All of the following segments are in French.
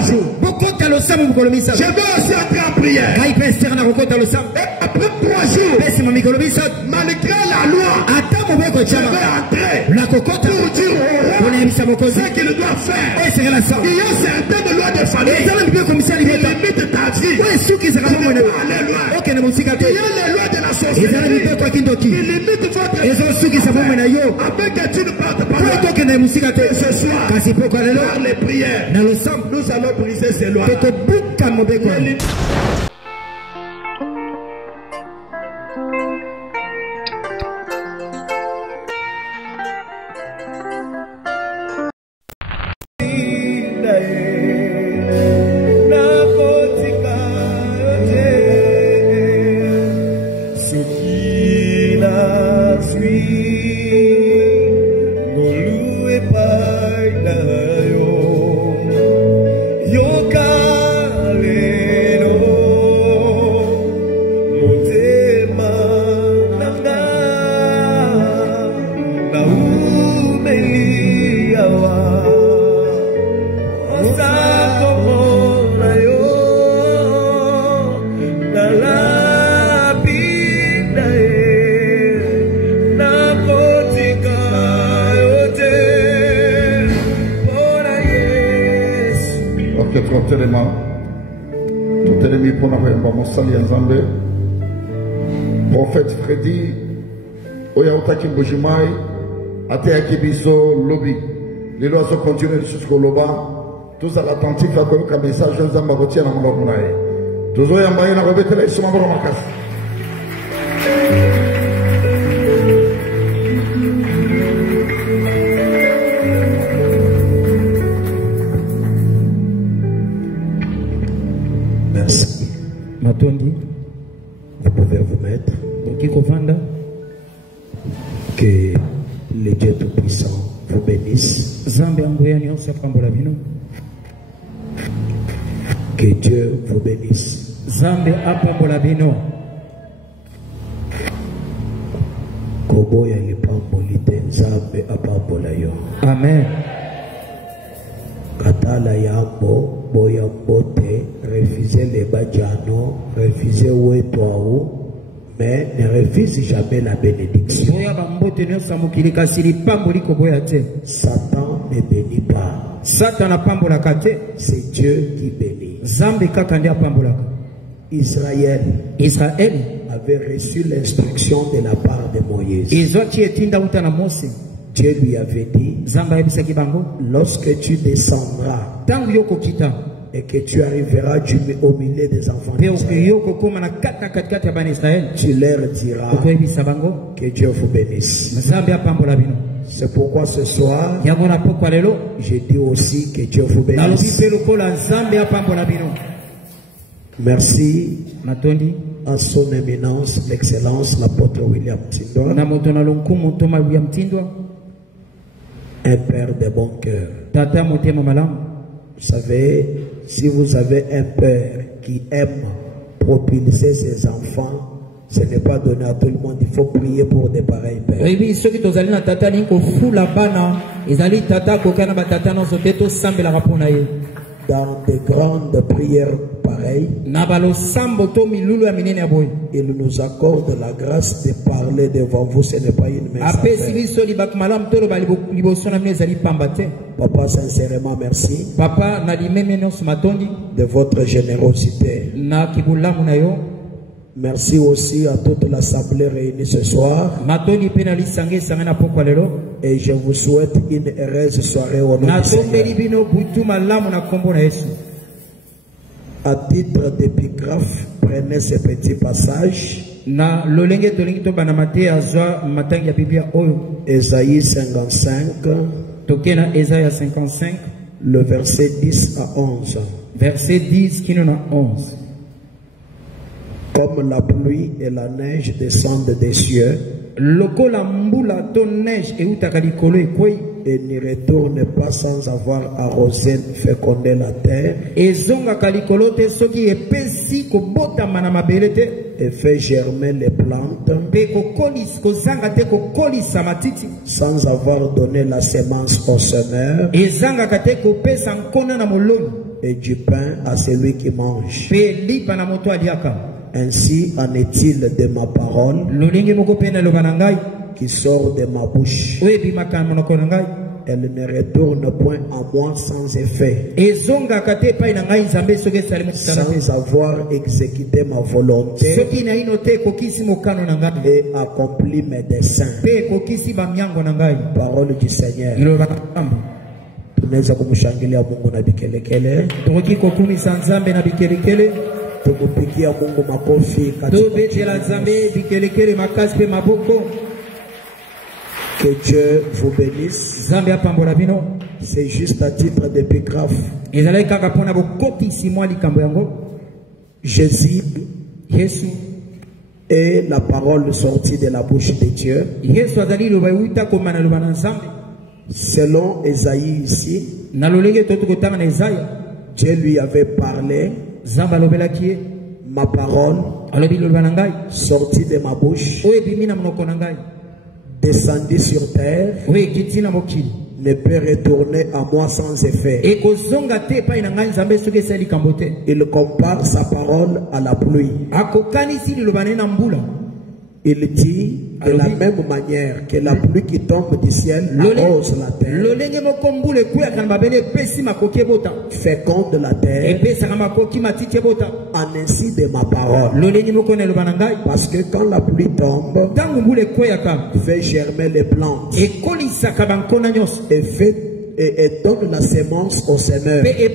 jours. Je vais aussi entrer en prière. Et après 3 jours, malgré la loi, je vais entrer pour dire au roi ce qu'il doit faire. Il y a certaines lois de famille qui limitent ta vie. Il y a les lois de la société qui limitent votre vie. Avec que tu ne partes pas ce soir, par les prières, nous allons briser ces lois. Prophète Freddy, Oyauta Kimbojimai, Atea Kibiso, Lobby, les lois sont continuées jusqu'au Loba, tous à l'attentif à quoi message de Zambagotia dans mon Monaï. Tous aux Yambaï, la rebête, ils sont à Boromacas. Merci. Matondi. Vous pouvez vous mettre. Que le Dieu Tout-Puissant vous bénisse. Que Dieu vous bénisse. Amen. Katala yambo, boya bote, refusez les badjano, refusez ouetoaou. Mais ne refuse jamais la bénédiction. Satan ne bénit pas. C'est Dieu qui bénit. Israël avait reçu l'instruction de la part de Moïse. Dieu lui avait dit, lorsque tu descendras et que tu arriveras au milieu des enfants d'Israël, tu leur diras que Dieu vous bénisse. C'est pourquoi ce soir, je dis aussi que Dieu vous bénisse. Merci à son éminence, l'excellence, l'apôtre William Tindwa, un père de bon cœur. Vous savez, si vous avez un père qui aime propulser ses enfants, ce n'est pas donné à tout le monde. Il faut prier pour des pareils pères. Dans de grandes prières pareilles, il nous accorde la grâce de parler devant vous. Ce n'est pas une messe. Papa, sincèrement, merci de votre générosité. Merci aussi à toute l'assemblée réunie ce soir. Et je vous souhaite une heureuse soirée au nom du Seigneur. À titre d'épigraphe, prenez ce petit passage. Ésaïe 55, le verset 10 à 11. Verset 10 qui nous a 11. Comme la pluie et la neige descendent des cieux, et n'y retourne pas sans avoir arrosé, fécondé la terre, et fait germer les plantes, sans avoir donné la semence au semeur, et du pain à celui qui mange. Ainsi en est-il de ma parole qui sort de ma bouche. Elle ne retourne point en moi sans effet, sans avoir exécuté ma volonté et accompli mes desseins. Parole du Seigneur. Tunaweza kumshangilia Mungu na bikelekele. Tumupigia Mungu makofi katika que Dieu vous bénisse. C'est juste à titre d'épigraphe. Jésus est la parole sortie de la bouche de Dieu. Selon Esaïe ici, Dieu lui avait parlé. Ma parole sortie de ma bouche, descendue sur terre, ne peut retourner à moi sans effet. Il compare sa parole à la pluie. Il dit de la même manière que la pluie qui tombe du ciel arrose la terre, féconde la terre, en ainsi de ma parole. Parce que quand la pluie tombe, fait germer les plantes et donne la sémence au semeur, et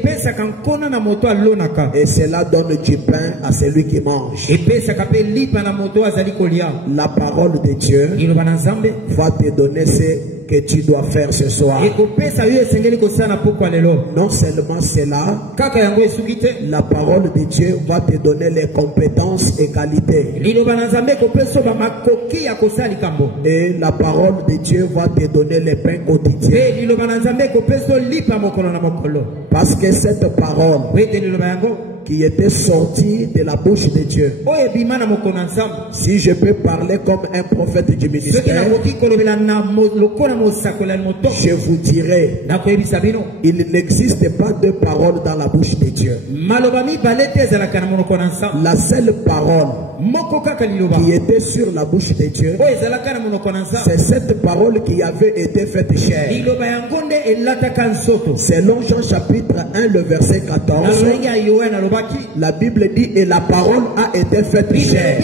cela donne du pain à celui qui mange. La parole de Dieu va te donner ce que tu dois faire ce soir. Non seulement cela, la parole de Dieu va te donner les compétences et qualités. Et la parole de Dieu va te donner les pains quotidiens. Parce que cette parole qui était sortie de la bouche de Dieu, si je peux parler comme un prophète du ministère, je vous dirai, il n'existe pas de parole dans la bouche de Dieu. La seule parole qui était sur la bouche de Dieu, c'est cette parole qui avait été faite chair. Selon Jean chapitre 1, le verset 14, la Bible dit, et la parole a été faite chair.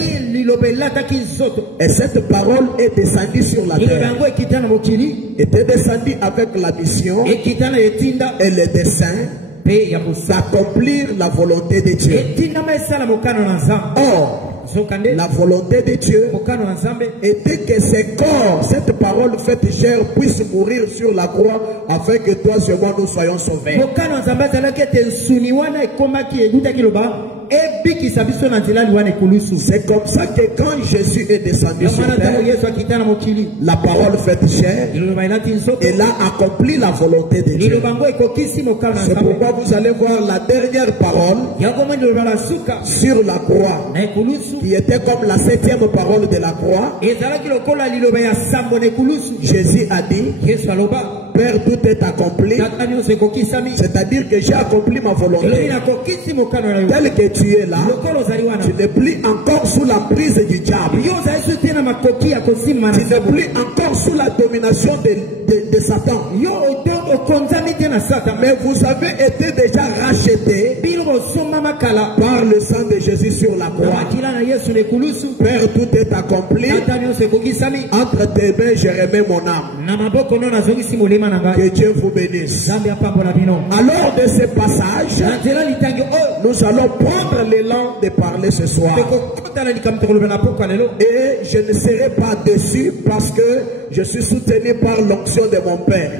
Et cette parole est descendue sur la terre. Était descendue avec la mission et le dessein d'accomplir la volonté de Dieu. Or, la volonté de Dieu était que ce corps, cette parole faite chair, puisse mourir sur la croix afin que toi et moi nous soyons sauvés. C'est comme ça que quand Jésus est descendu sur terre, la parole faite chair, elle a accompli la volonté de Dieu. C'est pourquoi vous allez voir la dernière parole sur la croix, qui était comme la 7e parole de la croix. Jésus a dit, Père, tout est accompli. C'est-à-dire que j'ai accompli ma volonté. Tel que tu es là, tu n'es plus encore sous la prise du diable. Tu n'es plus encore sous la domination de Satan. Mais vous avez été déjà racheté par le sang de Jésus sur la croix. Père, tout est accompli. Entre tes mains, je remets mon âme. Que Dieu vous bénisse. Alors de ce passage, nous allons prendre l'élan de parler ce soir. Et je ne serai pas déçu parce que je suis soutenu par l'onction de mon Père.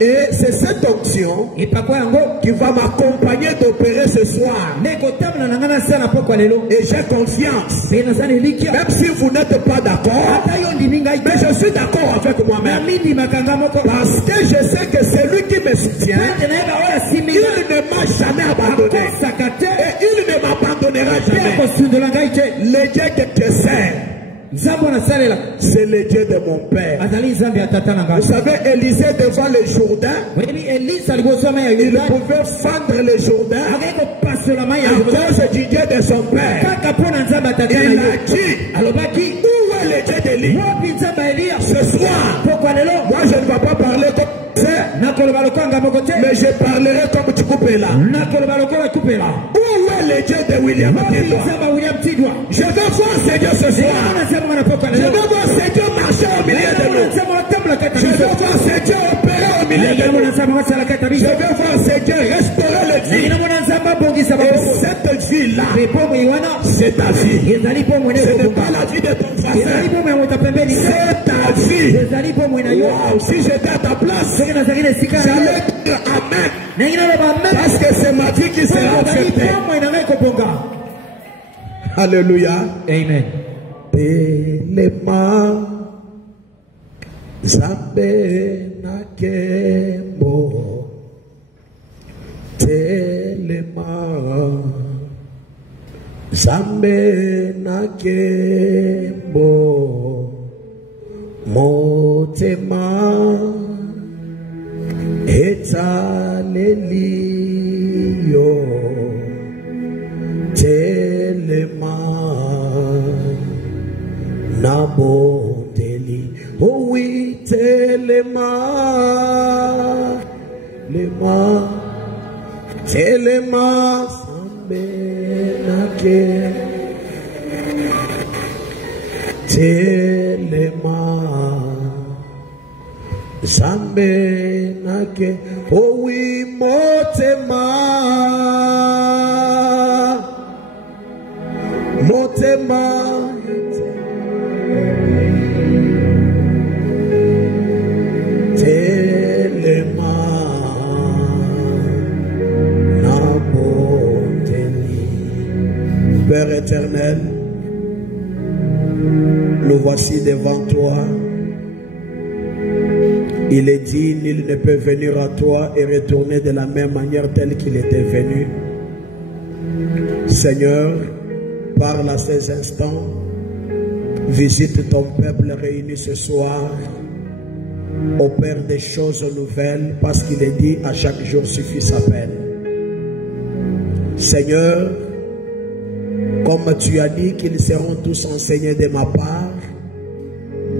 Et c'est cette onction qui va m'accompagner d'opérer ce soir. Et j'ai confiance. Même si vous n'êtes pas d'accord, mais je suis d'accord avec moi-même. Parce que je sais que celui qui me soutient, il ne m'a jamais abandonné. Et il ne m'abandonnera jamais. Le Dieu que je sais, c'est le Dieu de mon père. Vous savez, Élisée devant le Jourdain, il pouvait fendre le Jourdain à cause du Dieu de son père. Il a dit, où est le Dieu d'Élie? Ce soir, moi je ne vais pas parler comme mais je parlerai comme tu coupes là. Où est le Dieu de William Tidwa? Je veux voir ce Dieu ce soir. Je veux voir ce Dieu marcher au milieu de nous. Je veux voir ce Dieu opérer au milieu de nous. Je veux voir ce Dieu restaurer le vie. Et cette vie-là, c'est ta vie. Ce n'est pas la vie de ton frère. C'est ta vie. Wow, si j'étais à ta place, j'allais dire Amen. Parce que c'est ma vie qui sera acceptée. Alléluia. Amen. Telema Zambe Nakembo. Telema Zambe Nakembo. Motema Etalelio Telema Nabondeli. Oh oui, Telema Lema Telema Sambenake Telema Sambenake. Oh oui, Motema Motema Telema Nabondeli. Père éternel, nous voici devant toi. Il est dit, nul ne peut venir à toi et retourner de la même manière telle qu'il était venu. Seigneur, parle à ces instants. Visite ton peuple réuni ce soir. Opère des choses nouvelles parce qu'il est dit, à chaque jour suffit sa peine. Seigneur, comme tu as dit qu'ils seront tous enseignés de ma part,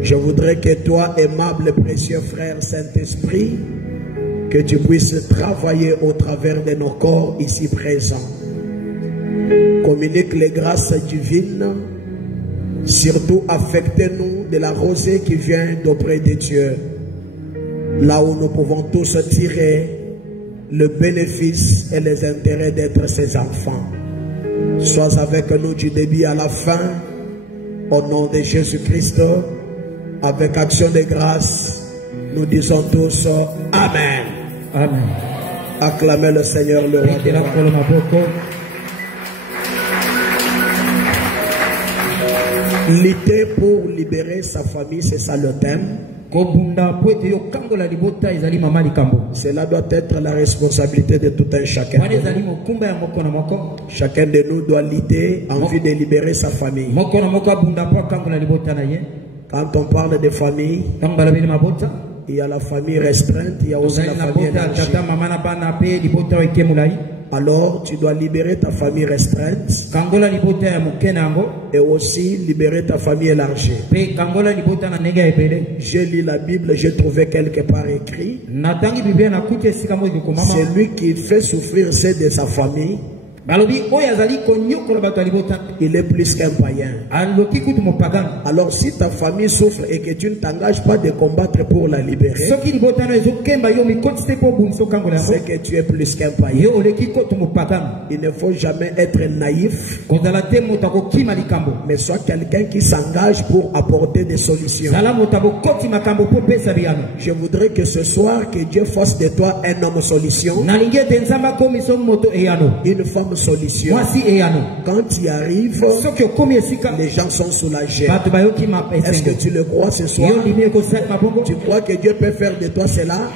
je voudrais que toi, aimable et précieux frère Saint-Esprit, que tu puisses travailler au travers de nos corps ici présents. Communique les grâces divines, surtout affectez-nous de la rosée qui vient d'auprès de Dieu, là où nous pouvons tous tirer le bénéfice et les intérêts d'être ses enfants. Sois avec nous du début à la fin, au nom de Jésus-Christ. Avec action de grâce, nous disons tous Amen. Amen. Acclamez le Seigneur, le roi des rois. Lutter pour libérer sa famille, c'est ça le thème. Cela doit être la responsabilité de tout un chacun. Chacun de nous doit lutter en vue de libérer sa famille. Quand on parle de famille, il y a la famille restreinte, il y a aussi la famille élargie. Alors, tu dois libérer ta famille restreinte et aussi libérer ta famille élargie. J'ai lu la Bible, j'ai trouvé quelque part écrit. Celui qui fait souffrir ceux de sa famille, il est plus qu'un païen. Alors si ta famille souffre et que tu ne t'engages pas de combattre pour la libérer, c'est que tu es plus qu'un païen. Il ne faut jamais être naïf, mais sois quelqu'un qui s'engage pour apporter des solutions. Je voudrais que ce soir, que Dieu fasse de toi un homme solution, une femme comme solution. Quand tu y arrives, les gens sont soulagés. Est-ce que tu le crois ce soir? Tu crois que Dieu peut faire de toi cela?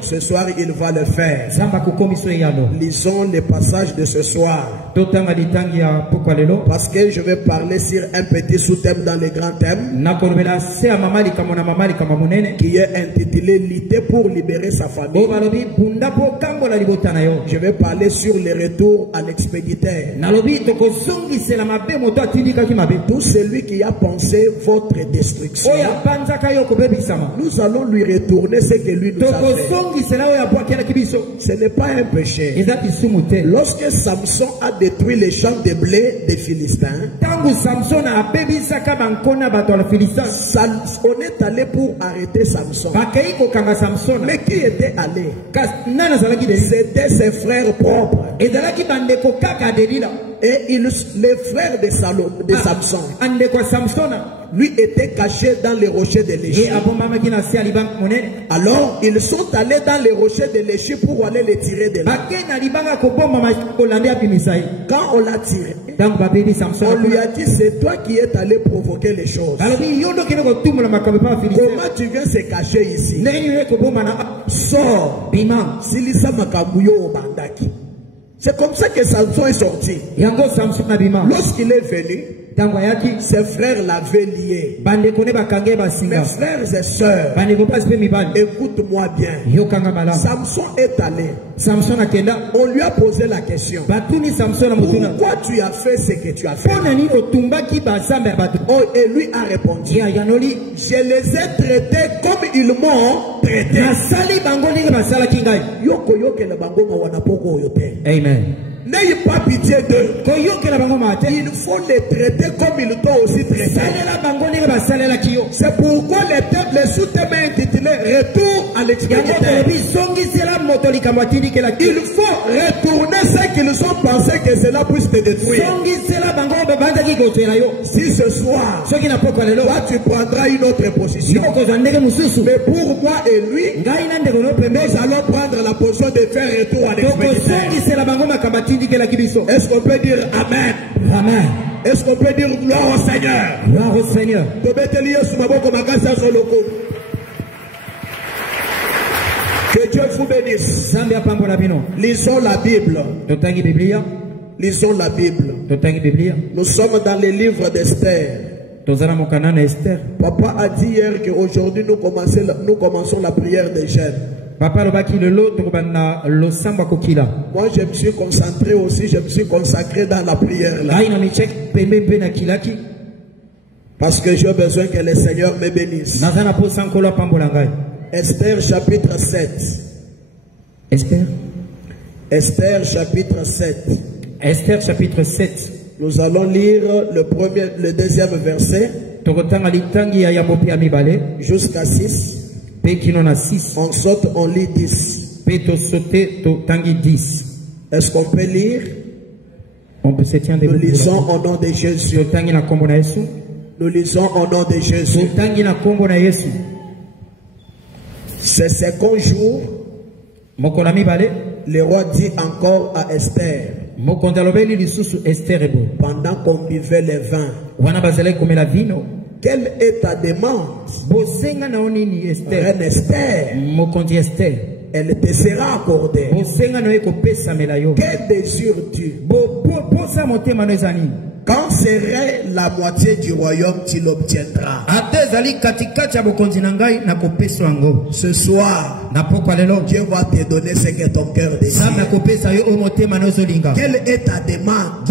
Ce soir, il va le faire. Lisons les passages de ce soir. Parce que je vais parler sur un petit sous-thème dans les grands thèmes qui est intitulé Lutter pour libérer sa famille. Je vais parler sur le retour à l'expéditeur. Tout celui qui a pensé votre destruction, nous allons lui retourner ce que lui nous a fait. Ce n'est pas un péché. Lorsque Samson a détruit les champs de blé des Philistins, on est allé pour arrêter Samson. Mais qui était allé? C'était ses frères propres. Et les frères de Samson, lui était caché dans les rochers de l'Égypte. Alors ils sont allés dans les rochers de l'Égypte pour aller les tirer de là. Quand on l'a tiré, on lui a dit, c'est toi qui es allé provoquer les choses. Comment tu viens se cacher ici? Sors. C'est comme ça que Samson est sorti. Lorsqu'il est venu, ses frères l'avaient lié. Mes frères et sœurs, écoute-moi bien. Samson est allé. On lui a posé la question. Pourquoi tu as fait ce que tu as fait? Oh, et lui a répondu, je les ai traités comme ils m'ont traité. Amen. N'ayez pas pitié d'eux. Il faut les traiter comme ils t'ont aussi traité. C'est pourquoi le sous-thème est intitulé Retour à l'expéditeur. Il faut retourner ce qu'ils ont pensé que cela puisse te détruire. Si ce soir, toi tu prendras une autre position, mais pour moi et lui, nous allons prendre la position de faire retour à l'expéditeur. Est-ce qu'on peut dire Amen? Amen. Est-ce qu'on peut dire gloire au Seigneur? Gloire au Seigneur. Que Dieu vous bénisse. Lisons la Bible. Lisons la Bible. Nous sommes dans les livres d'Esther. Papa a dit hier qu'aujourd'hui nous commençons la prière des jeunes. Moi je me suis concentré aussi, je me suis consacré dans la prière là. Parce que j'ai besoin que le Seigneur me bénisse. Esther chapitre 7. Esther chapitre 7. Esther chapitre 7. Nous allons lire le deuxième verset jusqu'à 6. On saute, on lit 10. Est-ce qu'on peut lire? Nous lisons au nom de Jésus. Nous lisons au nom de Jésus. Ce second jour, le roi dit encore à Esther, pendant qu'on buvait le vin, quelle est ta demande? Reine Esther, elle te sera accordée. Que désires-tu? Quand serait la moitié du royaume, tu l'obtiendras. Ce soir, Dieu va te donner ce que ton cœur désire. Quelle est ta demande?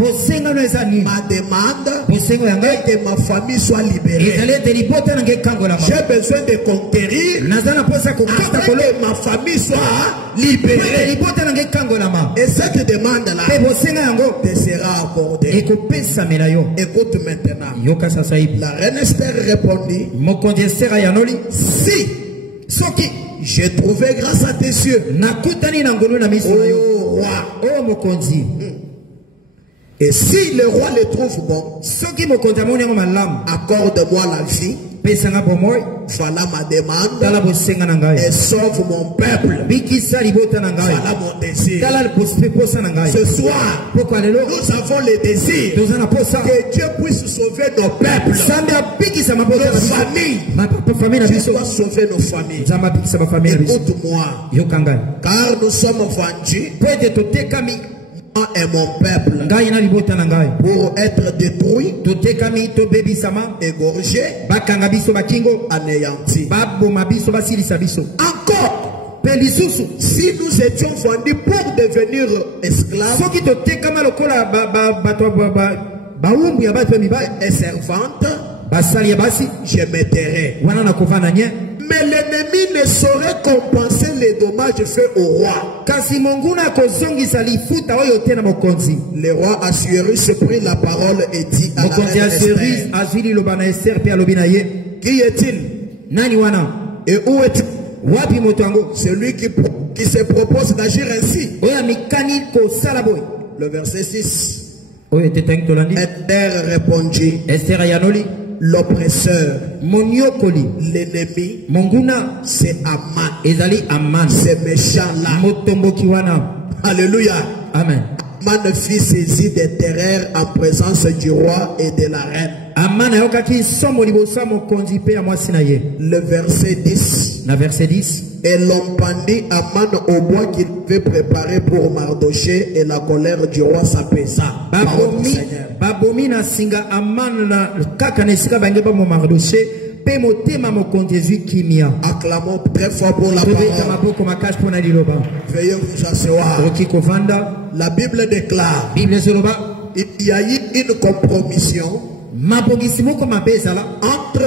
Ma demande est que ma famille soit libérée. J'ai besoin de conquérir afin que ma famille soit libérée. Et cette demande-là te sera accordée. Écoute maintenant. La reine Esther répondit, si j'ai trouvé grâce à tes yeux, oh roi, et si le roi le trouve bon, accorde-moi la vie Voilà ma demande. Et sauve mon peuple. Voilà mon désir. Ce soir, nous avons le désir que Dieu puisse sauver nos peuples, nos familles. Dieu doit sauver nos familles. Écoute-moi, car nous sommes vendus, moi et mon peuple, pour être détruits, égorgés, anéantis. Encore, si nous étions vendus pour devenir esclaves et servantes, je m'étairais. Mais l'ennemi ne saurait compenser les dommages faits au roi. Le roi Assuérus prit la parole et dit à la reine Esther, qui est-il? Et où est-il? Celui qui se propose d'agir ainsi. Le verset 6. Esther répondit, l'oppresseur, l'ennemi, c'est Aman, c'est méchant là. Alléluia. Amen. Aman fit saisi des terreurs en présence du roi et de la reine. Le verset 10. Et l'on pendit Aman au bois qu'il avait préparé pour Mardoché, et la colère du roi s'apaisa. Acclamons très fort pour la parole. Veuillez vous asseoir. La Bible déclare, il y a eu une compromission entre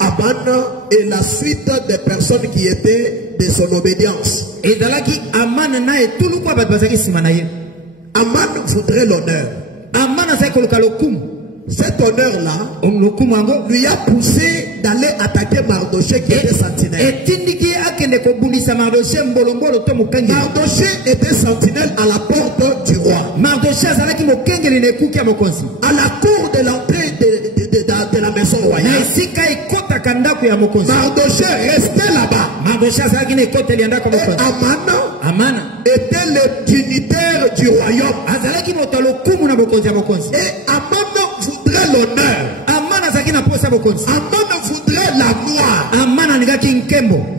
Aman et la suite des personnes qui étaient de son obédience. Aman voudrait l'honneur. Cet honneur-là lui a poussé d'aller attaquer Mardoché qui était sentinelle. Mardoché était sentinelle à la porte du roi. À la cour de l'entrée de la maison royale. Mardoché restait là-bas. Et Aman était le dignitaire du royaume. Et Aman voudrait l'honneur. Aman voudrait la gloire.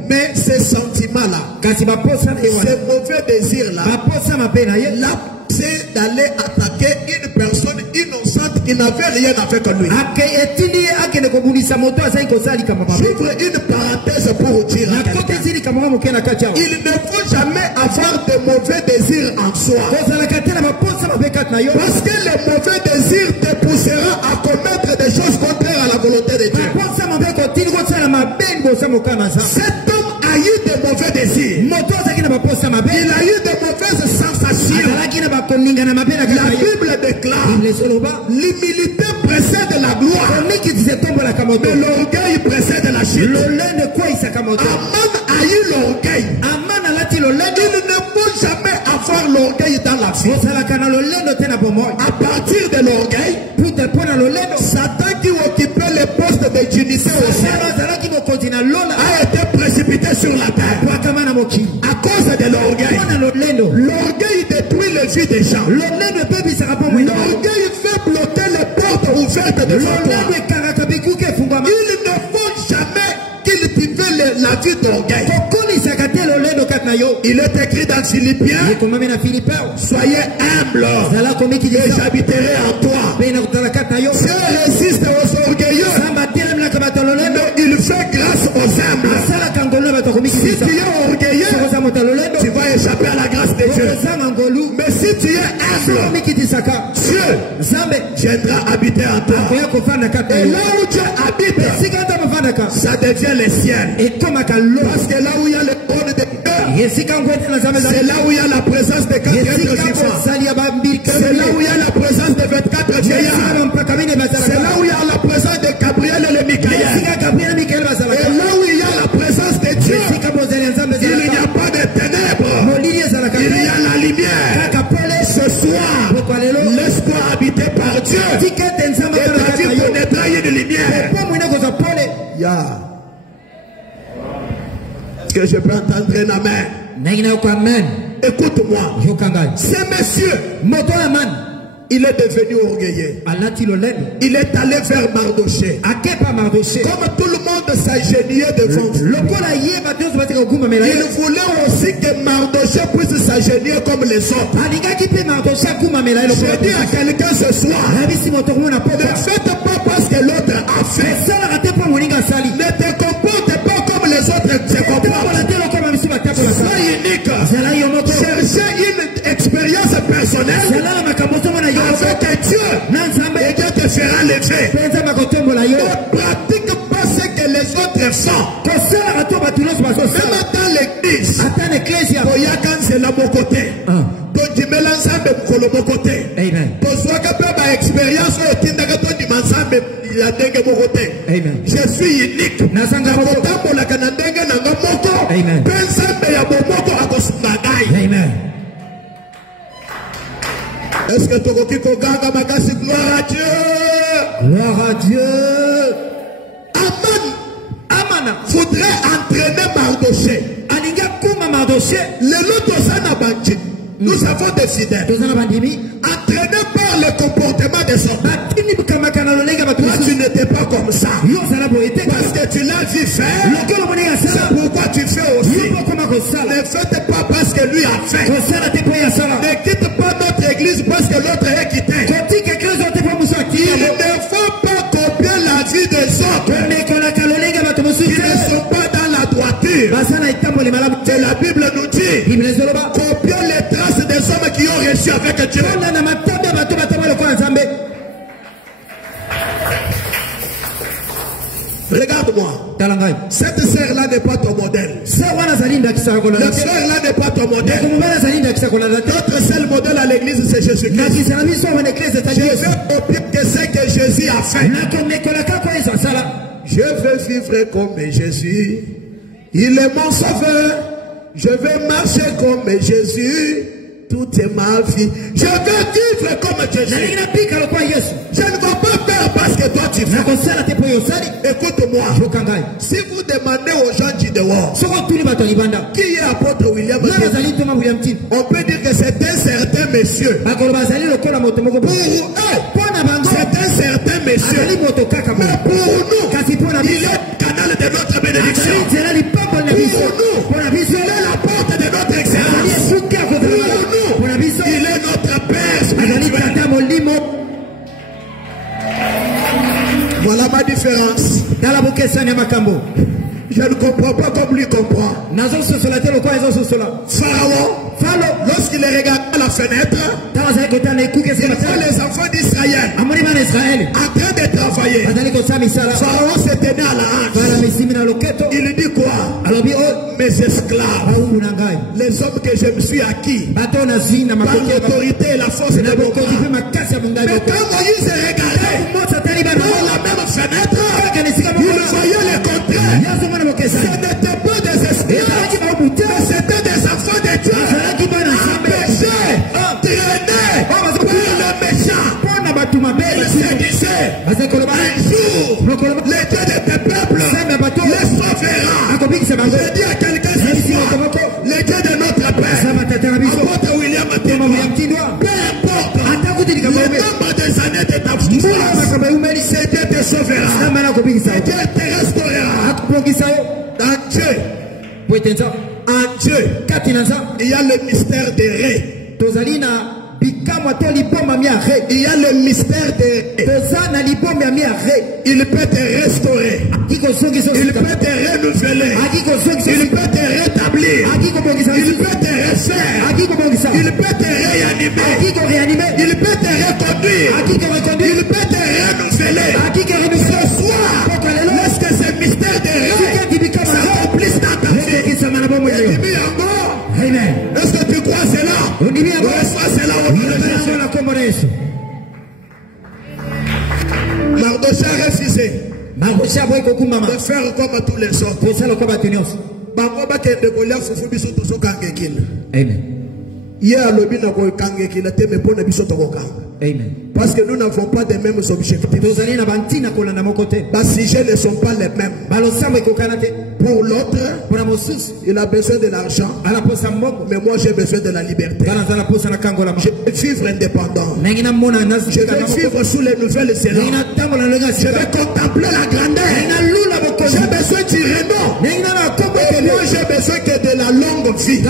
Mais ces sentiments-là, ces mauvais désirs-là, c'est d'aller attaquer une personne innocente qui n'avait rien à faire avec lui. J'ouvre une parenthèse pour dire il ne faut jamais avoir de mauvais désirs en soi. Parce que le mauvais désir te poussera à commettre des choses contraires à la volonté de Dieu. Cet homme a eu de mauvais désirs. Il a eu de mauvaises sensations. La Bible déclare, l'humilité précède la gloire, mais l'orgueil précède la chute. Aman a eu l'orgueil. Il ne faut jamais avoir l'orgueil dans la vie. À partir de l'orgueil, Satan qui occupait le poste de Dionysius a été précipité sur la terre à cause de l'orgueil. L'orgueil détruit le vie des gens. L'orgueil fait bloquer les portes ouvertes de toi. Il ne faut jamais cultiver la vie d'orgueil. Il est écrit dans Philippiens, soyez humbles et j'habiterai en toi. Dieu résiste aux orgueilleux, mais il fait grâce aux humbles. Si tu es orgueilleux, tu vas échapper à la grâce de Dieu. Mais si tu es humble, Dieu viendra habiter en toi. Et là où Dieu habite, ça devient le ciel. Parce que là où il y a le trône de Dieu, c'est là où il y a la présence de 4 êtres vivants. C'est là où il y a la présence de 24 vieillards. C'est là où il y a la présence de Gabriel et le Michael. Et là où il y a la présence de Dieu, il n'y a pas de ténèbres. Il y a la lumière. Ce soir, laisse-toi habiter par Dieu. Et ta vie connaîtra une lumière. Ya. Est-ce que je peux entendre un amen? Écoute-moi. Ce monsieur, il est devenu orgueilleux. Il est allé vers Mardoché. Comme tout le monde s'agenouillait devant lui. Il voulait aussi que Mardoché puisse s'agenouiller comme les autres. Je dis à quelqu'un ce soir, ne faites pas parce que l'autre a fait. Ne te comporte pas comme les autres se comportent. Sois unique. Cherchez une expérience personnelle avec Dieu et Dieu te fera lever. Ne pratique pas ce que les autres font. Même dans l'église, c'est là mon côté. Donc tu mets l'ensemble pour le bon côté. Pour soit que ma expérience je suis unique. Est-ce que tu as gloire à Dieu? Gloire à Dieu. Aman voudrait entraîner Mardoché. Nous avons décidé, entraîné par le comportement des autres. Toi, tu n'étais pas comme ça. Parce que tu l'as vu faire. C'est pourquoi tu fais aussi. Ne faites pas parce que lui a fait. Ne quitte pas notre église parce que l'autre est quitté. Il ne faut pas copier la vie des autres qui ne sont pas dans la droiture. Et la Bible nous dit, copions les traces des hommes qui ont réussi avec Dieu. Regarde-moi. Cette sœur-là n'est pas ton modèle. La sœur-là n'est pas ton modèle. Notre seul modèle à l'église, c'est Jésus-Christ. Je veux copier ce que Jésus a fait. Je veux vivre comme Jésus. Il est mon sauveur. Je veux marcher comme Jésus. Toute ma vie. Je veux vivre comme Jésus. Je ne veux pas faire parce que toi tu fais. Écoute-moi. Si vous demandez aux gens du dehors qui est apôtre William, on peut dire que c'est un certain monsieur. Pour eux, c'est un certain monsieur. Mais pour nous, il est le canal de notre bénédiction. Pour nous, il est la porte de notre excellence. Pour nous, il est notre Père spirituel. Voilà ma différence. Je ne comprends pas comme lui comprend. Pharaon, lorsqu'il est regardé à la fenêtre, il voit les enfants d'Israël en train de travailler. Pharaon s'est tenu à la hanche. Il dit quoi? Mes esclaves, les hommes que je me suis acquis par l'autorité et la force de mon corps. Mais quand Moïse est regardé dans la même fenêtre, il voyait le contraire. Ce n'était pas des esclaves, mais c'était des enfants de Dieu. Empêchés, entraînés par le méchant. Il se disait, un jour, le Dieu de tes peuples les sauvera. Je dis à quelqu'un ce soir, le Dieu de notre Père, apôtre William Témoin, peu importe le nombre des années de ta souffrance, c'est Dieu te sauvera. Dieu te restaurera. En Dieu, il y a le mystère des raies. Il y a le mystère des raies. Il peut te restaurer. Il peut te renouveler. Il peut te rétablir. Il peut te refaire. Il peut te réanimer. Il peut te reconduire. Il peut te renouveler. Ce soir, lorsque ce mystère des raies s'accomplisse dans ta vie, est-ce que tu crois cela? Reçois cela au nom de Jésus. Mardoché a refusé de faire comme tous les autres. Amen. Amen. Parce que nous n'avons pas les mêmes objectifs. Les sujets ne sont pas les mêmes. Pour l'autre, il a besoin de l'argent. Mais moi j'ai besoin de la liberté. Je vais vivre indépendant. Je vais vivre sous les nouvelles zélande. Je vais contempler la grandeur. J'ai besoin du renom. Et moi j'ai besoin que de la longue vie.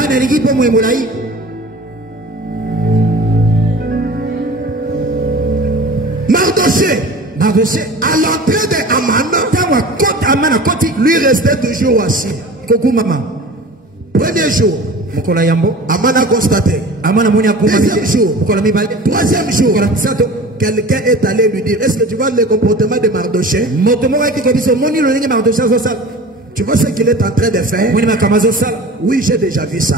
Mardoché, à l'entrée de Aman, lui restait toujours assis. Premier jour, Aman a constaté. Deuxième jour, troisième jour, quelqu'un est allé lui dire, est-ce que tu vois le comportement de Mardoché? Tu vois ce qu'il est en train de faire? Oui, j'ai déjà vu ça.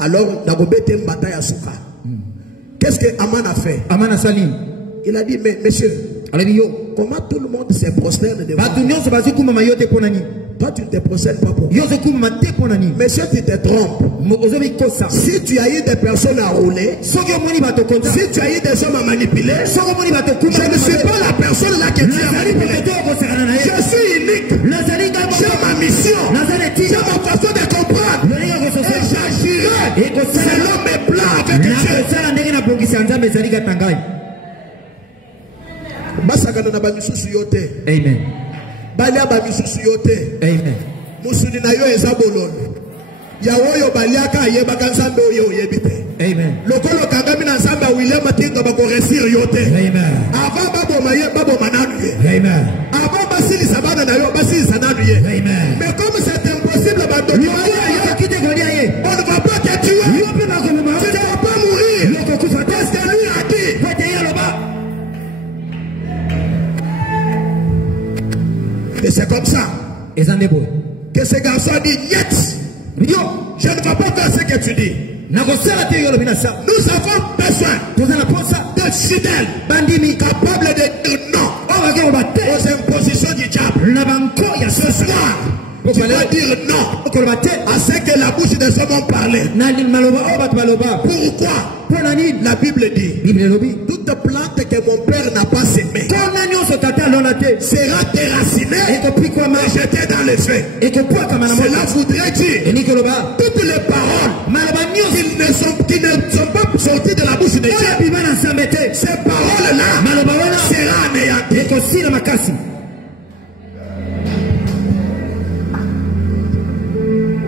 Alors, qu'est-ce que Aman a fait? Il a dit, mais monsieur, comment tout le monde se prosterne devant toi? Toi, tu ne te prosternes pas pour moi. Monsieur, tu te trompes. Si tu as eu des personnes à rouler, si tu as eu des hommes à manipuler, je ne suis pas la personne là que tu as manipulée. Je suis unique. J'ai ma mission. J'ai ma façon de comprendre. Et j'agirai selon mes plans avec Dieu. Amen. Amen. Musuni na yo ezabolo. Ya woyo baliaka yebaka nzambe oyo yebite. Amen. Lokolo kangami na nzambe William Matinga bako resir yote. Amen. Avant babo maye babo mananu ye. Amen. Avant basili sabana na yo basili sananu ye. Amen. Mais comme c'est impossible bando on ne va pas te tuer. Tu ne vas pas mourir. Parce que lui a dit. Et c'est comme ça que ce garçon dit niet. Je ne vais pas faire ce que tu dis. Nous avons besoin de fidèles capables de dire non aux impositions du diable. Ce soir, tu dois dire non à ce que la bouche des hommes ont parlé. Pourquoi? La Bible dit toute plante que mon père n'a pas semée sera déracinée et jetée dans les feux. Cela voudrait dire toutes les paroles qui ne sont pas sorties de la bouche de Dieu, ces paroles-là seront anéanties.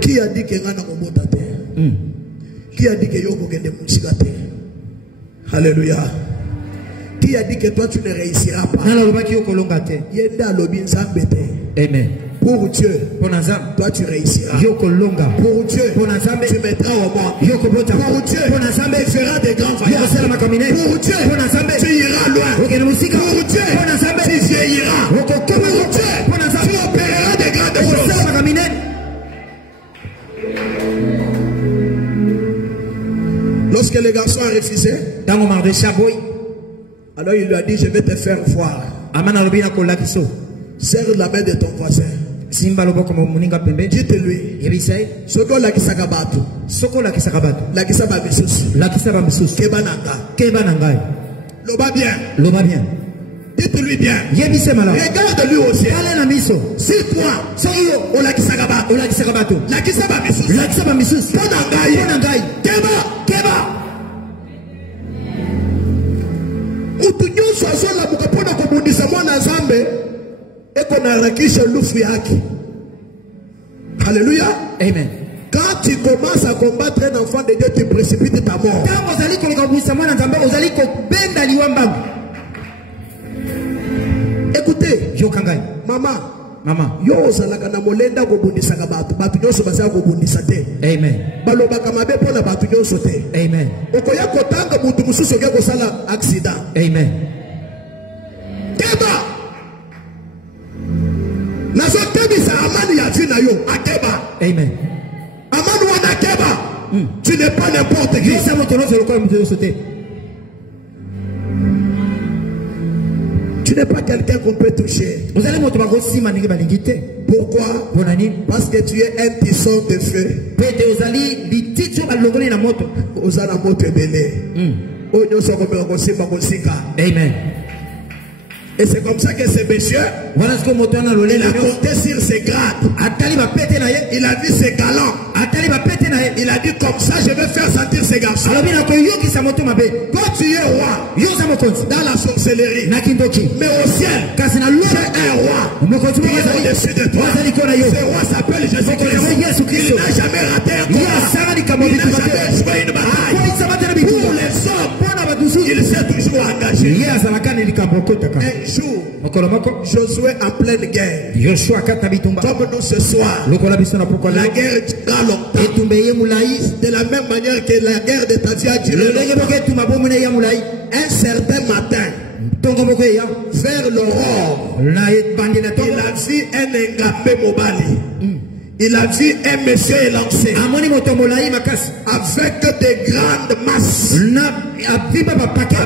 Qui a dit que qui a dit que Alléluia. Qui a dit que toi tu ne réussiras pas? Amen. Pour Dieu, toi tu réussiras. Pour Dieu, tu mettras au monde. Pour Dieu, tu feras des grands voyages. Pour Dieu, tu iras loin. Pour Dieu, tu vieilliras. Pour Dieu, tu opéreras des grandes choses. Lorsque le garçon a refusé, alors il lui a dit, je vais te faire voir. Serre la main de ton voisin. Dites-lui, Soko la kisakabatu. La kisabamisusu. Kebananga. Loba bien. Dites-lui bien. Regarde-lui au ciel. Si toi, on la kisakabatu. La kisabamisusu. Ponangai. Keba. Utunyoso azola mukapona kubundisa mwana zambe eko na harakisha lufu yake. Alléluia. Amen. Quand tu commences à combattre un enfant de Dieu, tu précipites ta mort. Écoutez, maman, yo ozalaka na molenda ko bundisa ka batu nyonso basa ko bundisa te. Amen. Balobaka mabe pona batu nyonso te. Amen. Okoya kotanga mutu mususu ke ko sala accident. Amen. Keba nazo tebisa amani ya tina yo akeba. Amen. Amani wana keba. Tu n'es pas n'importe qui. Tu n'es pas quelqu'un qu'on peut toucher. Pourquoi? Parce que tu es un tisson de feu. Amen. Et c'est comme ça que ce monsieur, il a compté sur ses grades. Il a dit ses galants. Il a dit comme ça, je vais faire sentir ces garçons. Quand tu es roi, dans la sorcellerie, mais au ciel, j'ai un roi qui est au-dessus de toi. Ce roi s'appelle Jésus-Christ. Il n'a jamais raté un combat. Il n'a jamais joué une bataille. Pour les hommes, il s'est toujours engagé. Un jour, Josué en pleine guerre. Comme nous ce soir, la guerre durera longtemps. De la même manière que la guerre de ta vie a duré longtemps. Un certain matin, vers l'aurore, il a vu un Ngambé Mobali. Il a vu un monsieur élancé avec des grandes masses,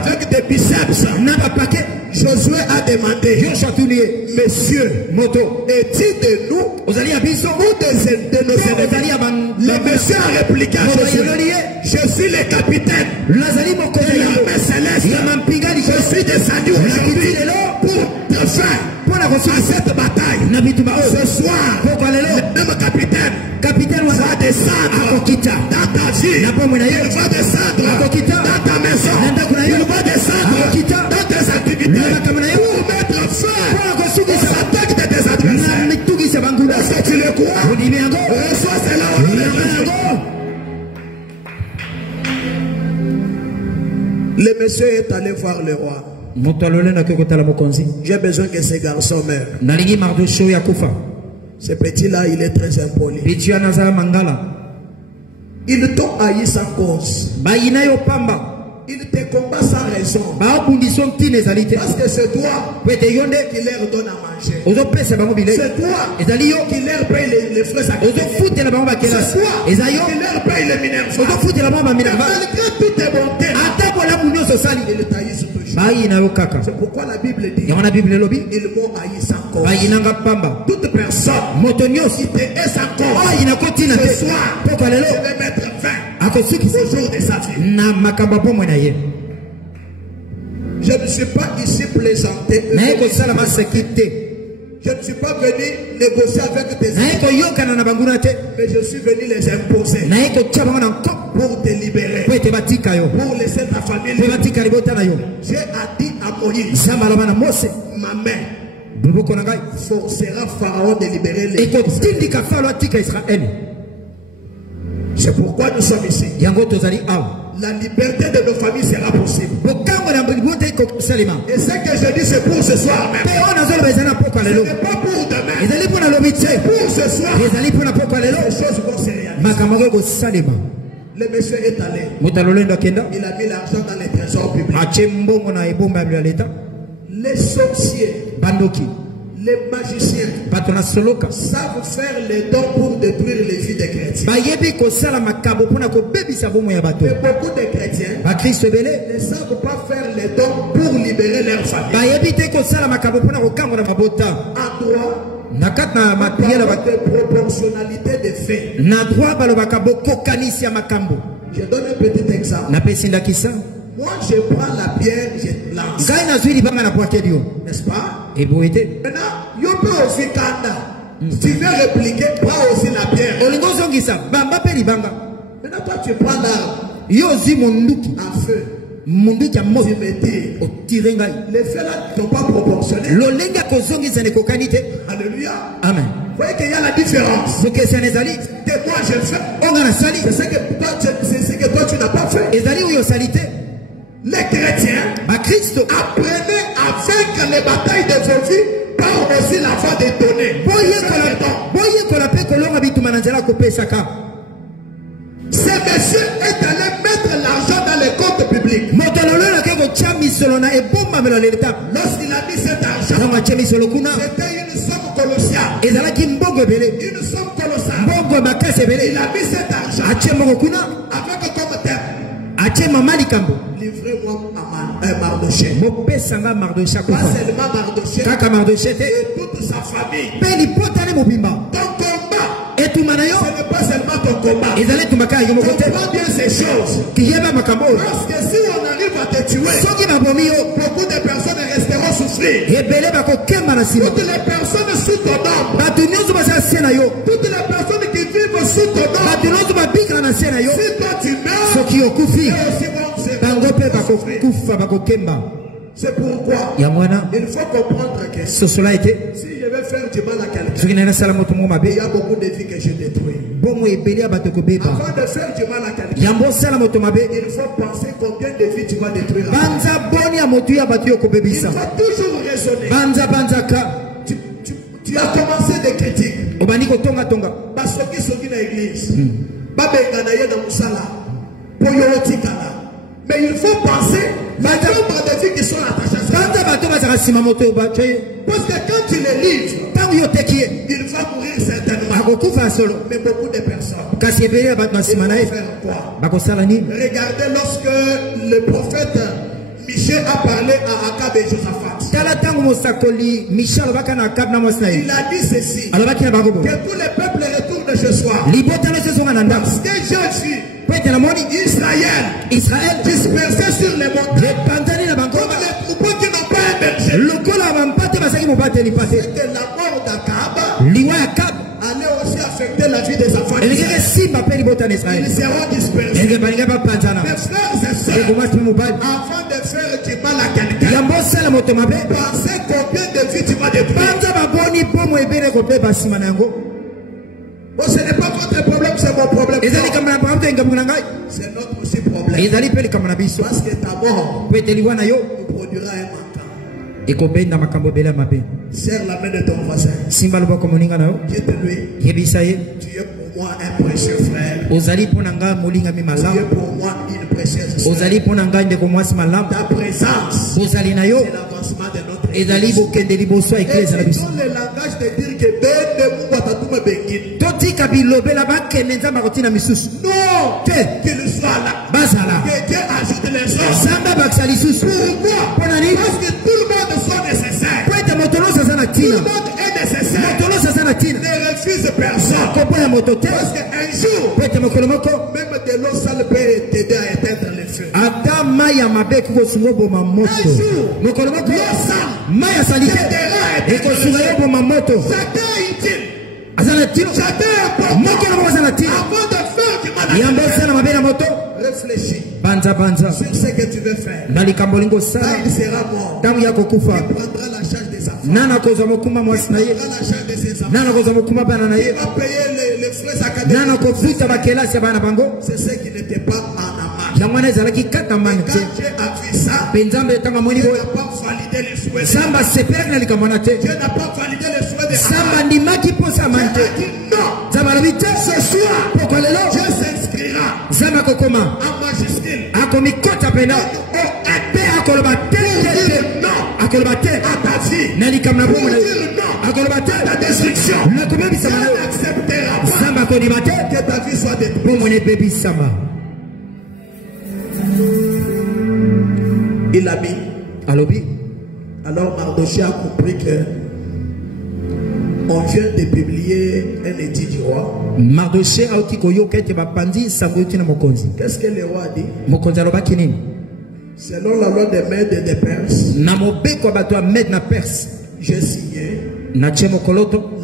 avec des biceps. Josué a demandé, monsieur, est-il de nous ou de nos ennemis? Le monsieur a répliqué à Josué, je suis le capitaine de l'armée céleste. Je suis descendu aujourd'hui pour te faire à cette bataille. Ce soir, le même capitaine va descendre dans ta vie. Il va descendre dans ta maison. Il va descendre dans tes activités pour mettre fin aux attaques de tes adversaires. Est-ce que tu le crois? Reçois cela. Le monsieur est allé voir le roi. J'ai besoin que ces garçons meurent. Ce petit-là, il est très impoli. Ils t'ont haï sans cause. Ils te combattent sans raison. Parce que c'est toi qui leur donne à manger. C'est toi qui leur paye les frais sacrificiels. C'est toi qui leur paye les minervois. Malgré toutes tes bontés, ils t'haïssent toujours. C'est pourquoi la Bible dit, ils m'ont haï sans cause. Toute personne qui te hait sans cause, ce soir, je vais mettre fin au jour de sa vie. Je ne suis pas ici plaisanté. Je ne suis pas venu négocier avec tes ennemis, mais je suis venu les imposer pour te libérer, pour laisser ta famille libre. J'ai dit à Moïse, ma main forcera Pharaon de libérer les Israéliens. C'est pourquoi nous sommes ici. La liberté de nos familles sera possible. Et ce que je dis, c'est pour ce soir même. Ce n'est pas pour demain. C'est pour ce soir. Les choses vont se réaliser. Le monsieur est allé. Il a mis l'argent dans les trésors publics. Les sorciers, les magiciens savent faire les dons pour détruire les vies des chrétiens. Mais beaucoup de chrétiens ne savent pas faire les dons pour libérer leur famille. En droit, de proportionnalité des faits. Je donne un petit exemple. Moi, je prends la pierre, je lance. N'est-ce pas? Maintenant, yo peux aussi kanda. Tu veux répliquer, prends aussi la pierre. Maintenant, toi, tu prends l'arme en feu. Tu me tires. Les faits là ne sont pas proportionnels. Alléluia. Amen. Vous voyez qu'il y a la différence. De moi, je fais. C'est ce que toi, tu n'as pas fait. Les chrétiens apprenaient à vaincre les batailles de vos vies par aussi la foi de donner. Ce monsieur est allé mettre l'argent dans les comptes publics. Lorsqu'il a mis cet argent, c'était une somme colossale. Une somme colossale. Il a mis cet argent avec comme terme. Livrez-moi à Mardochée. Pas seulement Mardochée, et toute sa famille. Ton combat, ce n'est pas seulement ton combat. Comprends bien ces choses. Parce que si on arrive à te tuer, beaucoup de personnes resteront souffrir. Toutes les personnes sous ton ombre, toutes les personnes qui vivent sous ton ombre, si toi tu meurs, eux aussi vont se c'est pourquoi il faut comprendre que si je vais faire du mal à quelqu'un, il y a beaucoup de vies que je détruis. Avant de faire du mal à quelqu'un, il faut penser combien de vies tu vas détruire. Il faut toujours raisonner. Tu as commencé des critiques. Parce que ce qui est l'église, mais il faut penser le nombre de vies qui sont attachées à ça. Parce que quand tu les livres, il va mourir certainement. Mais beaucoup de personnes. Ils vont faire quoi? Regardez lorsque le prophète Michel a parlé à Akab et Josaphat. Il a dit ceci, que tout le peuple retourne chez soi. Parce que je suis Israël dispersé sur les montagnes, comme les troupeaux qui n'ont pas un berger. C'est que la mort d'Akab allait aussi affecter la vie des enfants d'Israël. Ils seront dispersés. Mes frères et sœurs, avant de faire du mal à quelqu'un, pensez combien de vies tu vas détruire. Bon, ce n'est pas votre problème, c'est mon problème. C'est notre aussi problème. Parce que ta mort produira un manquant. Serre la main de ton voisin. Dites-lui, tu es pour moi un précieux frère. Tu es pour moi une précieuse sœur. Ta présence, c'est l'avancement de notre église. Et c'est dans le langage de dire que non, qu'il soit là. Que Dieu ajoute les choses. Pourquoi? Parce que tout le monde soit nécessaire. Tout le monde est nécessaire. Ne refuse personne. Parce qu'un jour, même de l'eau sale peut t'aider à éteindre le feu. Un jour, l'eau sale chacun est utile. Chacun est important. Avant de faire du mal, réfléchis sur ce que tu veux faire. Quand il sera mort, il prendra la charge des enfants. Il prendra la charge de ses enfants. Il va payer les frais académiques. C'est ce qui n'était pas en marche. Quand Dieu a vu ça, Dieu n'a pas validé les souhaits. Dieu n'a pas validé les souhaits des enfants. Dieu a dit non. Ce soir, Dieu s'inscrira en majuscule. À ta vie, pour dire non à ta destruction. Dieu n'acceptera pas que ta vie soit détruite. Il a mis. Alors Mardochée a compris que on vient de publier un édit du roi. Qu'est-ce que le roi a dit? Selon la loi des Mèdes et des Perses, j'ai signé.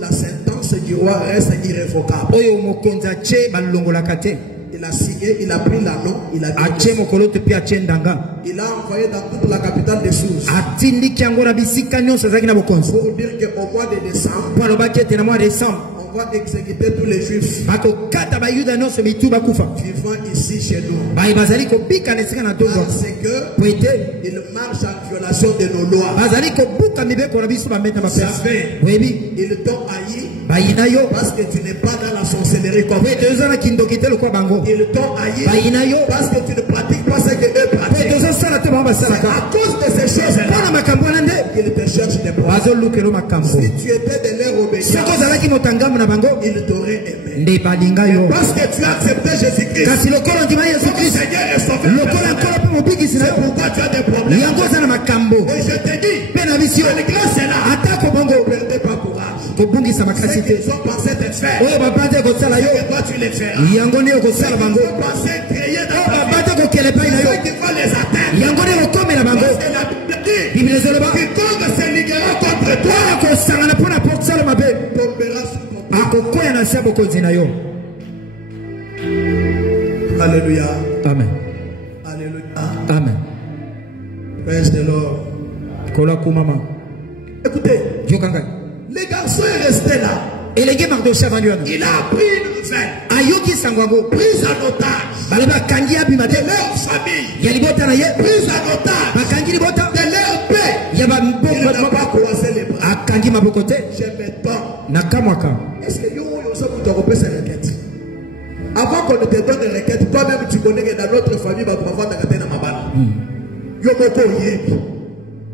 La sentence du roi reste irrévocable. Il a signé, il a pris l'anneau, il a envoyé dans toute la capitale des Sources pour dire qu'au mois de décembre, on va exécuter tous les juifs vivant ici chez nous. Parce qu'ils marchent en violation de nos lois. Vous savez, ils t'ont haï parce que tu n'es pas dans la sorcellerie comme eux. Ils t'ont haï parce que tu ne pratiques pas ce que eux pratiquent. C'est à cause de ces choses-là qu'ils te cherchent des problèmes. Si tu étais de leur obéissance, ils t'auraient aimé. Parce que tu as accepté Jésus-Christ comme Seigneur et Sauveur. C'est pourquoi tu as des problèmes. Et je te dis, la grâce est là. Ne perdez pas courage. bobimisa makasi te. Ils ont pensé te faire. Oyo babande kosala yo. Et toi tu les feras. Yango nde okosala bango. Ils ont pensé créer dans ta vie. Babande kokele pai na yo. Ceux qui vont les atteindre. Yango nde okomela bango. Parce que la Bible dit, Bible ezoloba. quiconque se liguera contre toi Kosangana mpona pokosala mabe. tombera sur ton pied. Akokoya na se ya bokonzi na yo. Alléluia. Amen. Alléluia. Amen. Praise the Lord. Kola kumama. Écoutez, Yokanga. le garçon est resté là. Elenge Mardochée vanduana. Il a appris une nouvelle. Ayoki sangwango. Prise en otage. Baleba kangi abima De te. leur famille. Ya libota na ye. Prise en otage. Bakangi libota. De leur paix. Ya ba Il n'a pas croisé les bras. akangi maboko te. Je m'étonne. Nakamwaka. Est-ce que yo sommes repris ces requêtes? Avant qu'on ne te donne des requêtes, toi-même tu connais que dans notre famille, tu vas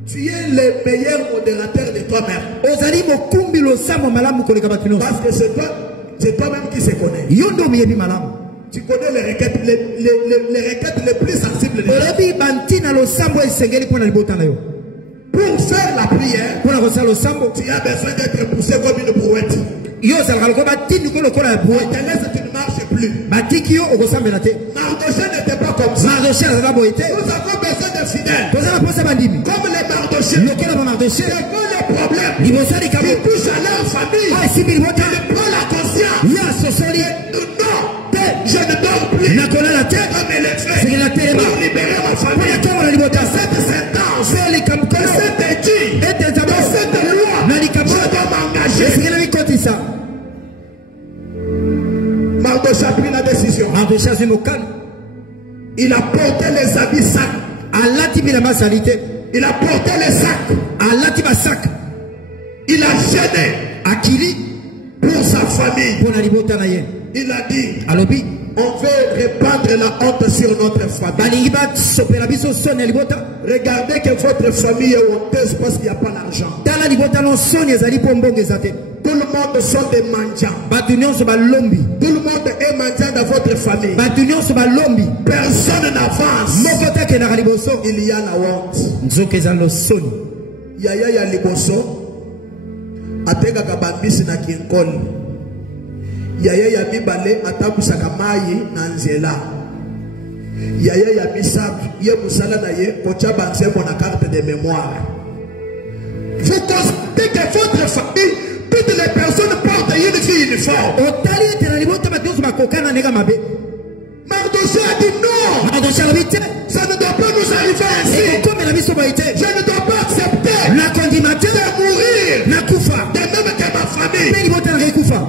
tu es le meilleur modérateur de toi-même. Ozali mokumbi lo samo malamu koleka batino. Parce que c'est toi-même qui se connais. Yondo miyebi malamu. Tu connais les requêtes les requêtes les plus sensibles de Orebi bantina lo sambo esengeli pona libota na yo. Pour faire la prière, Pona kosala lo sambo. tu as besoin d'être poussé comme une brouette. Yo zalaka ko batindi ko lokola On boye. te laisse, tu ne marches plus. Batiki yo okosambela te. Mardochée n'était pas comme ça. Mardochée azala boye te. Nous avons besoin de fidèles. Tozala posa bandimi. Comme les Mardochées. Lokola ba Mardochée. C'est quoi le problème? Libosa di kabo. Qui touche à leur famille. Ah sibi libota. Il prend la conscience. Ya sosoli. Non, je ne dors plus. Nakola la tête. Comme elle est faite. C'est la télé. Pour libérer ma famille. Pona kamo la libota. Cette sentence. C'est les De kamkolo. cette étude. Et des De amours. cette loi. Nani kamo. Je dois m'engager. C'est la mikotisa. Mardochée a pris la décision. Mardochée azwi mokano. Il a porté les habits sacs. Alati bilamba salite. Il a porté les sacs. Alati basak. Il a gêné Akili. pour sa famille. Pona libota na ye. Il a dit, Alobi. on veut répandre la honte sur notre famille. Balingi basopela biso soni ya libota. Regardez que votre famille est honteuse parce qu'il n'y a pas d'argent. Tala libota no soni ezali po mbongo eza te. Tout le monde sont des mendiants. Bato nyonso balombi. Tout le monde est mendiant dans votre famille. Bato nyonso balombi. Personne n'avance. Moko te akendaka liboso. Il y a la honte. Nzoka eza lo soni. Yaya ya liboso atekaka bambisi na kinkoli. Yaya ya mibale atambusaka mayi na nzela. Yaya ya misabu ye musala na ye kocha banzembo na carte de mémoire. Vous constatez que votre famille, toutes les personnes portent une vie uniforme. Otali ete na libota bato nyonso bakokana ndenge mabe. Mardochée a dit non. Mardochée alobi te. Ça ne doit pas nous arriver ainsi. Ekokomela biso boye te. Je ne dois pas accepter Nakondima te. de mourir nakufa. de même que ma famille. Mpe libota naka ekufa.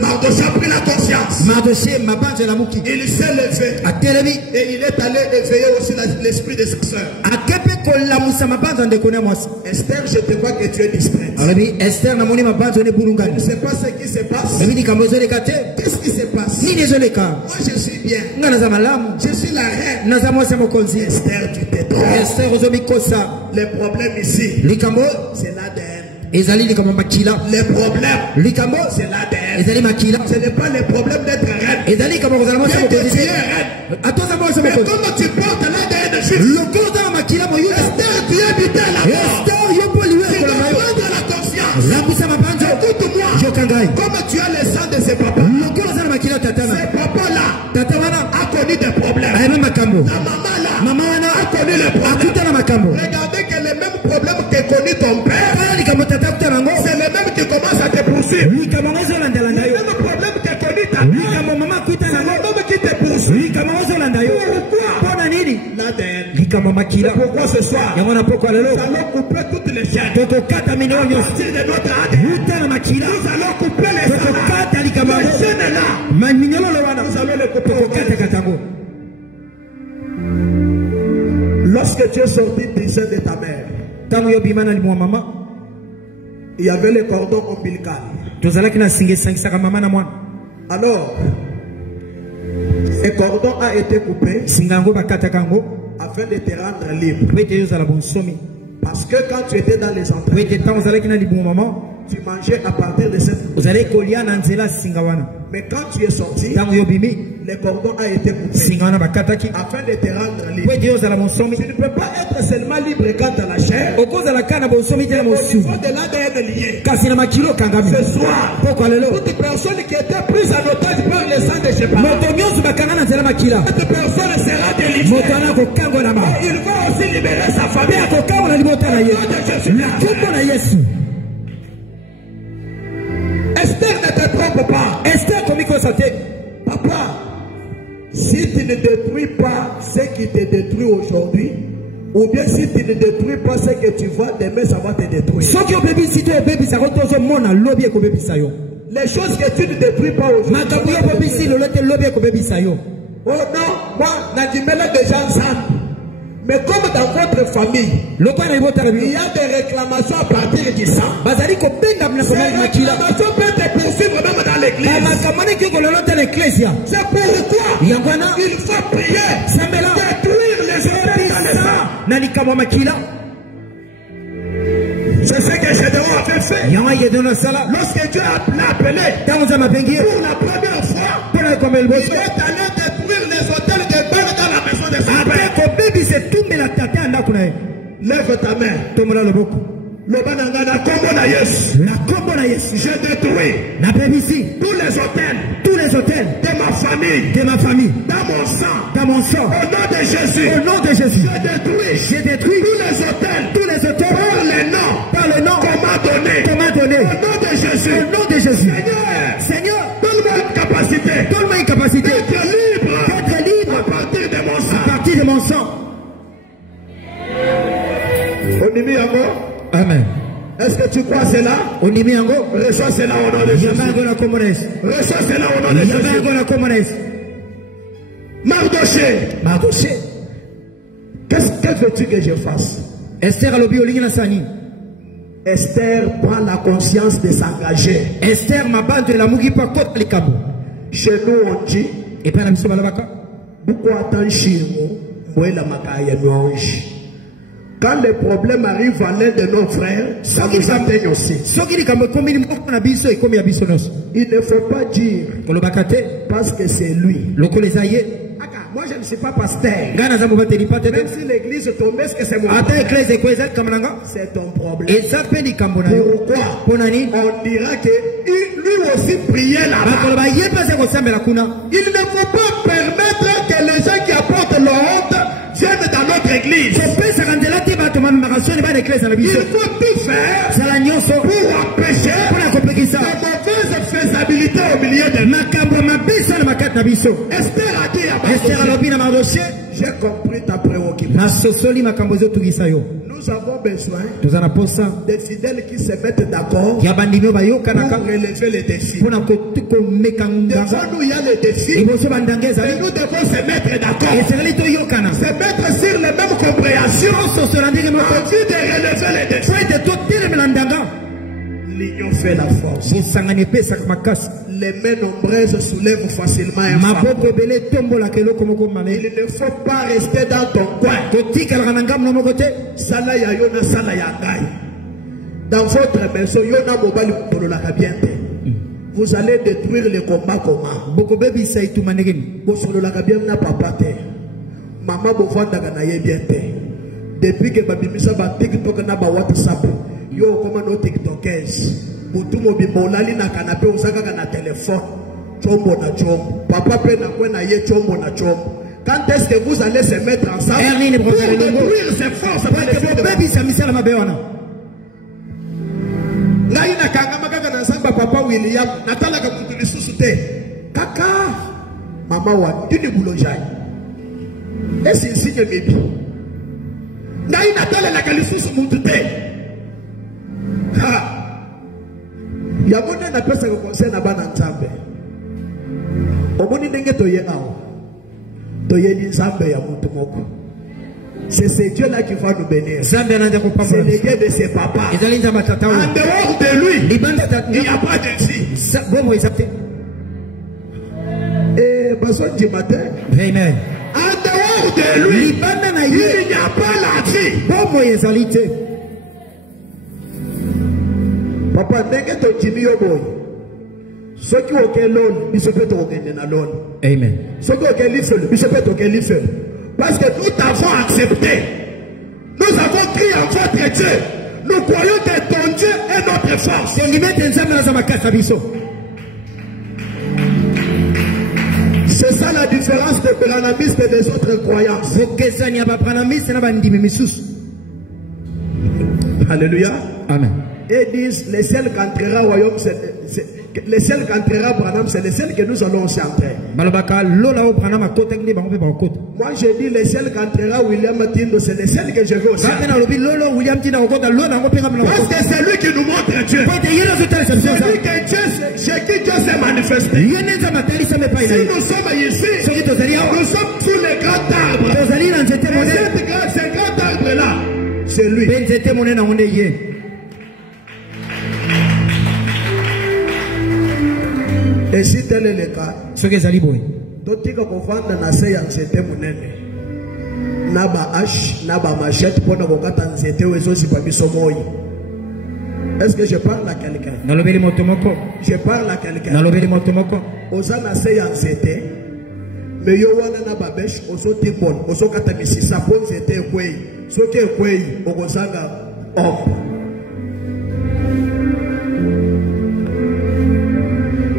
Mardochée a pris la conscience. Mardochée mabanje na muki. Il s'est levé Atelemi. et il est allé éveiller aussi l'esprit de sa soeur. Akepe kolamusa mabanje ya ndeko na mwasi. Esther, je te vois que tu es distraite. Alobi Esther namoni mabanje ne Je ne bulungani. sais pas ce qui se passe. Ebi likambo ezoleka te. Qu'est-ce qui se passe? Nini ezoleka? Moi, je suis bien. Nga naza malamu. Je suis la reine. Naza mwasi ya mokonzi. Esther, tu te trompes. Esther ozomikosa. Le problème ici, Likambo c'est l'ADN. ezali likambo makila. Le problème, Likambo c'est l'ADN. ezali makila. Ce n'est pas le problème d'être reine. Ezali likambo kozala mwasi ya Bien que mokonzi tu es te. reine. Atoza mwasi ya Mais mokonzi. comme tu portes l'ADN juif, Lokolo oza na makila moyuda. Esther, tu es habité là-bas. Esther yo mpo liwe Tu ekola dois na yo. prendre la conscience. Lambisa mabanje. Écoute-moi. Yoka ngai. Comme tu as le sang de ses papas, Lokolo oza na makila tata ces na. papas-là Tata wana a connu des problèmes. ayeba makambo. La maman-là Mama wana a connu les problèmes. akuta na makambo. Regardez que les mêmes problèmes que connu ton père, Tala likambo tata akuta nango. c'est les mêmes qui commencent à te poursuivre. Likambo ngo ezolandalanda Le yo. même problème que connu ta mère, Likambo mama akuta c'est nango. le même qui te poursuit. Likambo ngo ezolanda yo. Pourquoi? Mpona nini? L'ADN. Likambo makila. Pourquoi ce soir, yango na poko lelo. nous allons couper toutes les chaînes. tokokata minoko À nyonso. partir de notre ADN, Uta na makila. nous allons couper les tokokata likambo Les yango. chaînes là, minyololo wana nous allons les couper. tokokatakata yango. Lorsque tu es sorti du sein de ta mère, ntango yo bima na limwa mama il y avait le cordon ombilical. tozalaki na singa esangisaka mama na mwana. Alors, ce cordon a été coupé singa yango bakataka yango afin de te rendre libre. po ete yo ozala bonsomi. Parce que quand tu étais dans les po entrailles, ete ntango ozalaki na libumu mama tu mangeais à partir de cette. Vous allez coller en anzela singawana. Mais quand tu es sorti, le cordon a été coupé afin de te rendre libre. Tu ne peux pas être seulement libre quant à la chair. Il faut de l'ADN lié. Ce soir, toute personne qui était prise en otage par le sang de Sheba, cette personne sera délivrée. Et il va aussi libérer sa famille. Esther ne te trompe pas. Esther, comme il faut sauter. Papa, si tu ne détruis pas ce qui te détruit aujourd'hui, ou bien si tu ne détruis pas ce que tu vois demain, ça va te détruire. Les choses que tu ne détruis pas aujourd'hui. Oh non, moi, Nadimela déjà ensemble. Mais comme dans votre famille, il y a des réclamations à partir du sang. Ces réclamations peuvent te poursuivre même dans l'église. C'est pourquoi il faut prier, détruire les hôtels dans le sang. C'est ce que Gédéon avait fait. Lorsque Dieu l'a appelé pour la première fois, il est allé détruire les hôtels de Baal dans la maison de son père. Lève ta main. Je détruis tous les hôtels de ma famille, dans mon sang, au nom de Jésus, je détruis tous les hôtels par le nom qu'on m'a donné, au nom de Jésus, Seigneur, donne-moi une capacité d'être libre à partir de mon sang. Amen. Est-ce que tu crois cela? Reçois cela au nom de Jésus. Reçois cela au nom de Jésus. Mardoché. Qu'est-ce que veux-tu que je fasse? Esther prend la conscience de s'engager. Chez nous on dit, beaucoup attendent chez nous, quand les problèmes arrivent à l'un de nos frères, ça nous atteigne aussi. Il ne faut pas dire parce que c'est lui. Moi je ne suis pas pasteur. Même si l'église tombe, est-ce que c'est mon problème? C'est ton problème. Pourquoi? On dira que lui aussi priait là-bas. Il ne faut pas permettre que les gens qui apportent leur honte viennent dans notre église. Il faut tout faire pour empêcher la mauvaise faisabilité au milieu de nous. Esther a dit à Mardoché, j'ai compris ta préoccupation. Nous avons besoin des fidèles qui se mettent d'accord pour relever les défis. Devant nous, il y a les défis et nous devons se mettre d'accord. Se mettre sur les mêmes compréhensions envie de relever les défis. L'union fait la force. Les mains nombreuses soulèvent facilement un fardeau. Il ne faut pas rester dans ton coin. Dans votre maison, vous allez détruire les combats communs. Maman depuis que Babimisa va TikTok na ba WhatsApp, yo comme nos TikTokers, butu mobimbo lali na canapé osaka na téléphone, chombo na chombo, papa pe na kwa na ye chombo na chombo. Quand est-ce que vous allez se mettre ensemble pour détruire ces forces? Là il na kangama kaka na samba papa William, natala ka mutu lisusu te. Kaka mama wa tuni boulojai. Est-ce que signe baby? Naï natale la kalifusu mutute. Ha. Yamone na pesa ko conseil na bana nzambe. Omoni ndenge toye awo. Toye ni nzambe ya mutu moko. C'est ce Dieu là qui va nous bénir. C'est le Dieu de ses papas. En dehors de lui, il n'y a pas de fille. Et besoin du matin. Amen. En dehors de lui, il n'y a pas la vie. Papa, ndenge to kimi yo boy. Ce qui est l'on, il se peut toquer na l'on. Amen. Ce qui est l'ifel, il se peut toquer l'ifel. Parce que nous t'avons accepté. Nous avons crié en votre Dieu. Nous croyons que ton Dieu est notre force. C'est ça la différence des branamistes et des autres croyances. Alléluia. Amen. Et disent les seuls qui entrera au royaume, les seuls qui entrera au Branham, c'est les seuls que nous allons aussi entrer. Moi je dis les seuls qui entrera au William Tindo, c'est les seuls que je veux aussi. Parce que c'est lui qui nous montre Dieu. C'est lui que Dieu, chez qui Dieu s'est manifesté. Si nous sommes ici, nous sommes sous les grands arbres. Ces grands arbres là, c'est lui. Et si tel est le cas, ce que Zaliboy, d'autres qui confondent dans la séance, c'était mon aîné. Naba hache, naba machette pour nous voir dans c'était où est-ce pas mis somoy. Est-ce que je parle à quelqu'un? Dans le béli motomoko. Je parle à quelqu'un. Dans le béli motomoko. Osana séance c'était. Mais yo wana naba bêche, oso tipon, oso katamisi sapon c'était quoi? Ce qui est quoi? Okosanga homme.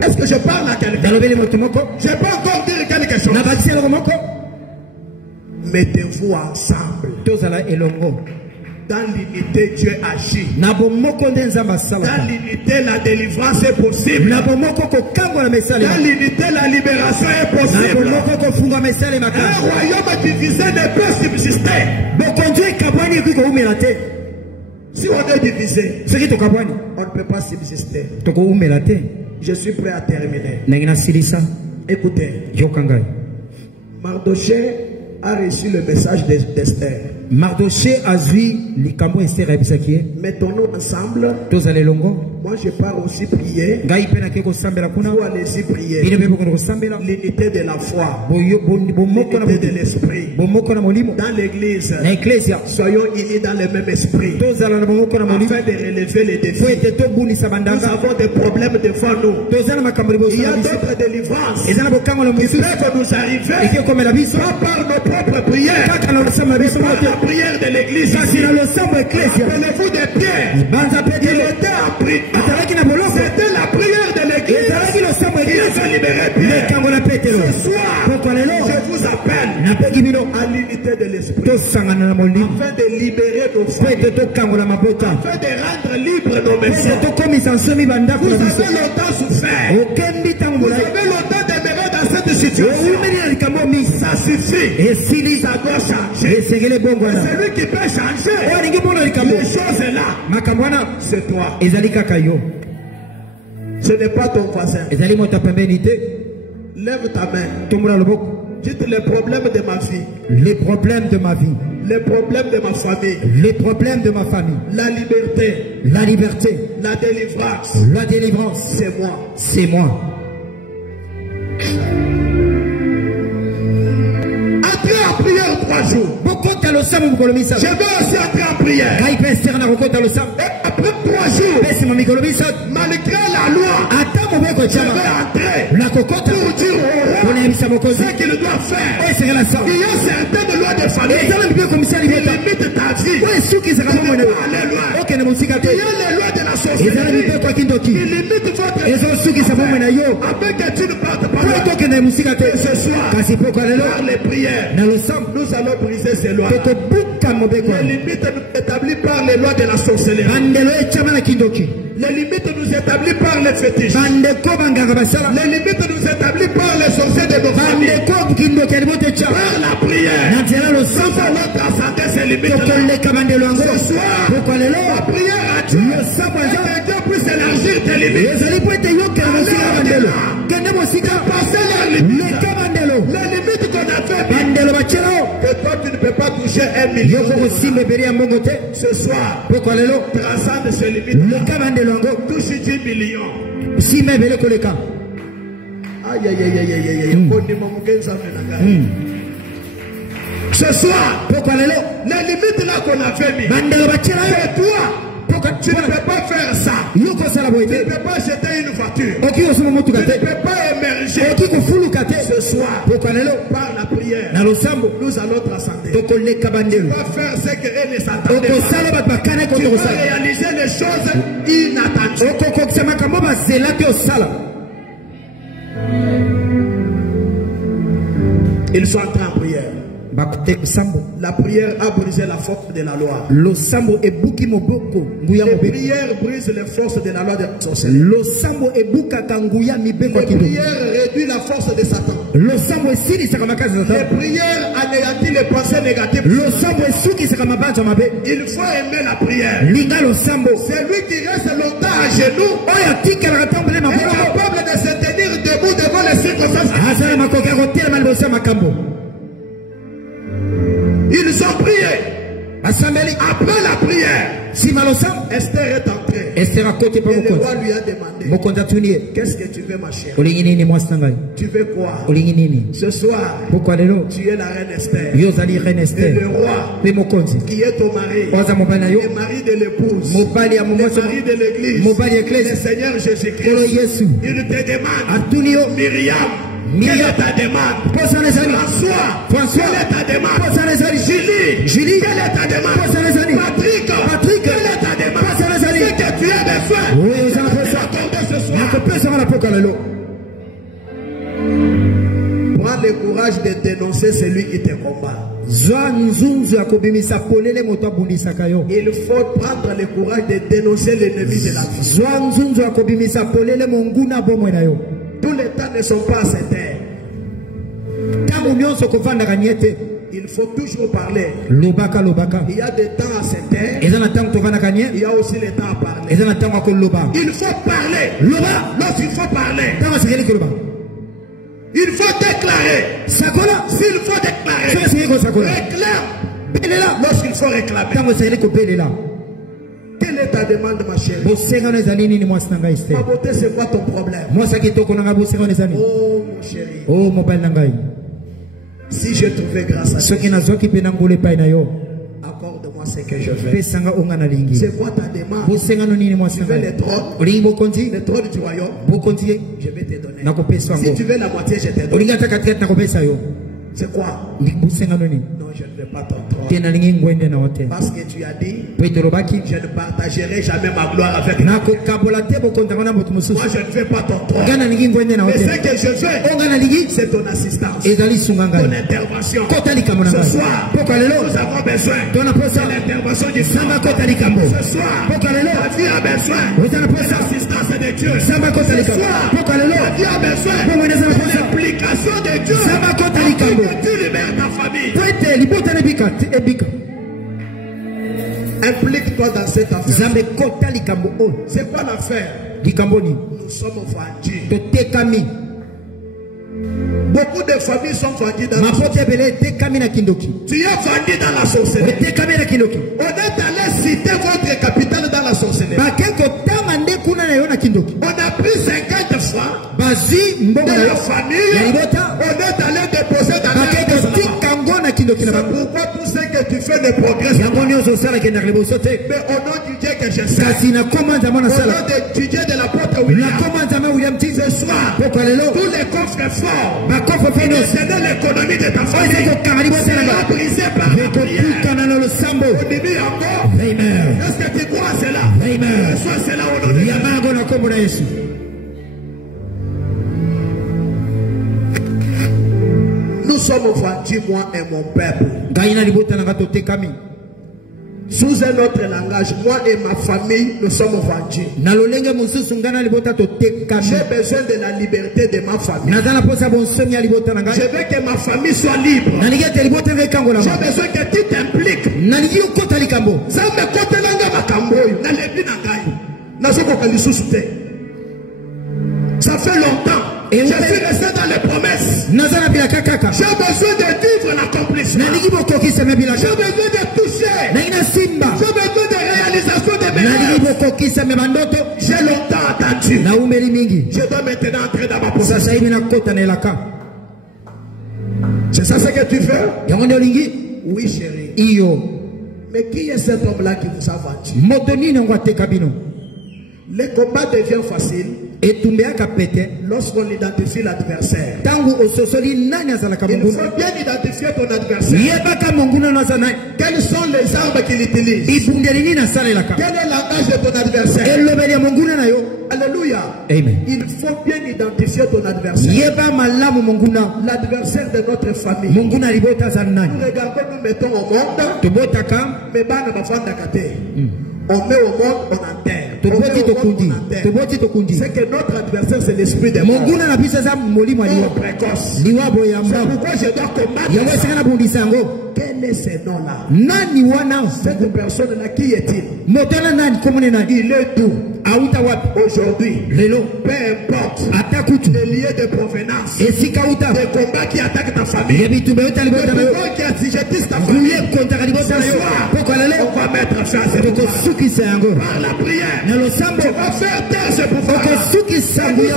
Est-ce que je parle à quelqu'un? Je ne peux pas encore dire quelque chose. Mettez-vous ensemble. Dans l'unité, Dieu agit. Dans l'unité, la délivrance est possible. Dans l'unité, la libération est possible. Un royaume divisé ne peut subsister. Si on est divisé, on ne peut pas subsister. Je suis prêt à terminer. Écoutez. Mardoché a reçu le message d'Esther. Mardoché a vu les camons Esther. Mettons-nous ensemble. Moi je pars aussi prier. Vous allez-y prier. L'unité de la foi. L'unité de l'esprit. Dans l'église. Soyons unis dans le même esprit. Afin de relever les défis. Nous avons des problèmes devant nous. Il y a d'autres délivrances qui peuvent nous arriver. Pas par nos propres prières. Par la prière de l'église. Rappelez-vous des pierres. Il était en prière. C'était la prière de l'église. Il a libéré Pierre. Ce soir, je vous appelle à l'unité de l'esprit. Afin de libérer nos familles. Afin de rendre libres nos maisons. Vous avez longtemps souffert. Vous avez longtemps demeuré dans cette situation. Ça suffit. Ça doit changer. C'est lui qui peut changer. Les choses là. C'est toi. Ce n'est pas ton voisin. Lève ta main. Dites les problèmes de ma vie. Les problèmes de ma vie. Les problèmes de ma famille. Les problèmes de ma famille. La liberté. La liberté. La délivrance. La délivrance. C'est moi. C'est moi. Après en prière 3 jours. Je vais aussi entrer en prière. Après 3 jours, malgré la loi, je vais entrer pour dire ce qu'il doit faire. Il y a certaines lois de famille qui limitent ta vie. Il y a les lois de la société qui limitent votre vie afin que tu ne partes pas. Et ce soir, par les prières, nous allons briser ces lois. Les limites établies par les lois de la sorcellerie. Les limites nous établies par les fétiches. Les limites nous établies par les sorciers de nos familles. Par la prière. Nous allons transcender ces limites. Ce soir, la prière à Dieu. Que Dieu puisse élargir tes limites. Passer les limites. Les limites qu'on a fait. Que toi tu ne peux pas toucher 1 million. Ce soir, transcende ces limites. Touche 10 millions. Aïe aïe aïe aïe aïe. Ce soir, les limites là qu'on a fait mis. C'est toi. Tu ne peux pas faire ça. Tu ne peux pas jeter une voiture. Tu ne peux pas émerger. Ce soir, par la prière, nous allons transcender. Tu vas faire ce que eux ne s'attendaient pas. Tu vas réaliser les choses inattendues. Ils sont entrés en prière. La prière a brisé la force de la loi. Les prières brisent les forces de la loi de la sorcellerie. Les prières réduisent la force de Satan. Les prières anéantissent les pensées négatives. Il faut aimer la prière. Celui qui reste longtemps à genoux est capable de se tenir debout devant les circonstances. Ils ont prié. Après la prière, Esther est entrée. Et le roi lui a demandé, qu'est-ce que tu veux, ma chère? Tu veux quoi? Ce soir, tu es la reine Esther. Et le roi, qui est ton mari, le mari de l'épouse, le mari de l'église, le Seigneur Jésus-Christ, il te demande, Myriam, quelle est ta demande? François, quelle est ta demande? Julie, quelle est ta demande? Patrick, quelle est ta demande? Ce que tu as besoin, ce soir. Prends le courage de dénoncer celui qui te combat. Il faut prendre le courage de dénoncer l'ennemi de la vie. Tous les temps ne sont pas à cette terre. Il faut toujours parler. Il y a des temps à cette terre. Il y a aussi les temps à parler. Il faut parler. Lorsqu'il faut parler, il faut déclarer. S'il faut déclarer, réclame. Lorsqu'il faut réclamer. Quelle est ta demande, ma chérie? Ma beauté, c'est quoi ton problème? Oh, mon chéri. Si je trouvais grâce à Dieu, accorde-moi ce que je veux. C'est quoi ta demande? Tu veux les trônes? Les trônes du royaume? Je vais te donner. Si tu veux la moitié, je te donne. C'est quoi? Non, je ne veux pas ton trône. Parce que tu as dit, je ne partagerai jamais ma gloire avec toi. Moi, je ne veux pas ton trône. Mais ce que je veux, c'est ton assistance, ton intervention. Ce soir, nous avons besoin de l'intervention du Seigneur. Ce soir, la vie a besoin de l'assistance de Dieu. Ce soir, la vie a besoin de l'implication de Dieu. Tu libères ta famille. Implique-toi dans cette affaire. C'est quoi l'affaire? Nous sommes vendus. Beaucoup de familles sont vendues dans la sorcellerie. Tu es vendu dans la sorcellerie. On est allé citer votre capitale dans la sorcellerie. On a pris 50 fois de la famille. On est allé déposer dans la c'est pourquoi tout ce que tu fais ne progresse pas. Mais au nom du Dieu que je sais, au nom du Dieu de la porte William, ce soir, tous les coffres forts qui détenaient l'économie de ta famille sera brisé par la prière. Au début encore, est-ce que tu crois à cela? Sois cela au nom de Jésus. Nous sommes vendus, moi et mon peuple. Sous un autre langage, moi et ma famille, nous sommes vendus. J'ai besoin de la liberté de ma famille. Je veux que ma famille soit libre. J'ai besoin que tu t'impliques. Ça fait longtemps. Je suis resté dans les promesses. J'ai besoin de vivre l'accomplissement. J'ai besoin de toucher. J'ai besoin de réalisation de mes rêves. J'ai longtemps attendu. Je dois maintenant entrer dans ma possession. C'est ça ce que tu fais? Oui, chérie. Mais qui est cet homme-là qui vous a vendu? Le combat devient facile lorsqu'on identifie l'adversaire. Il faut bien identifier ton adversaire. Quelles sont les armes qu'il utilise? Quel est le langage de ton adversaire? Alléluia. Amen. Il faut bien identifier ton adversaire. L'adversaire de notre famille. Nous regardons, nous mettons au monde. Mais on met au monde, on enterre. C'est que notre adversaire, c'est l'esprit des morts. Précoce. C'est pourquoi je dois combattre. Quel est ce nom-là? Cette personne-là, qui est-il? Il est d'où? Aujourd'hui, peu importe les lieux de provenance, des combats qui attaquent ta famille, des pouvoirs qui assujettissent ta famille, ce soir, on va mettre fin à ce pouvoir. Par la prière, on va faire taire ce pouvoir. Nous allons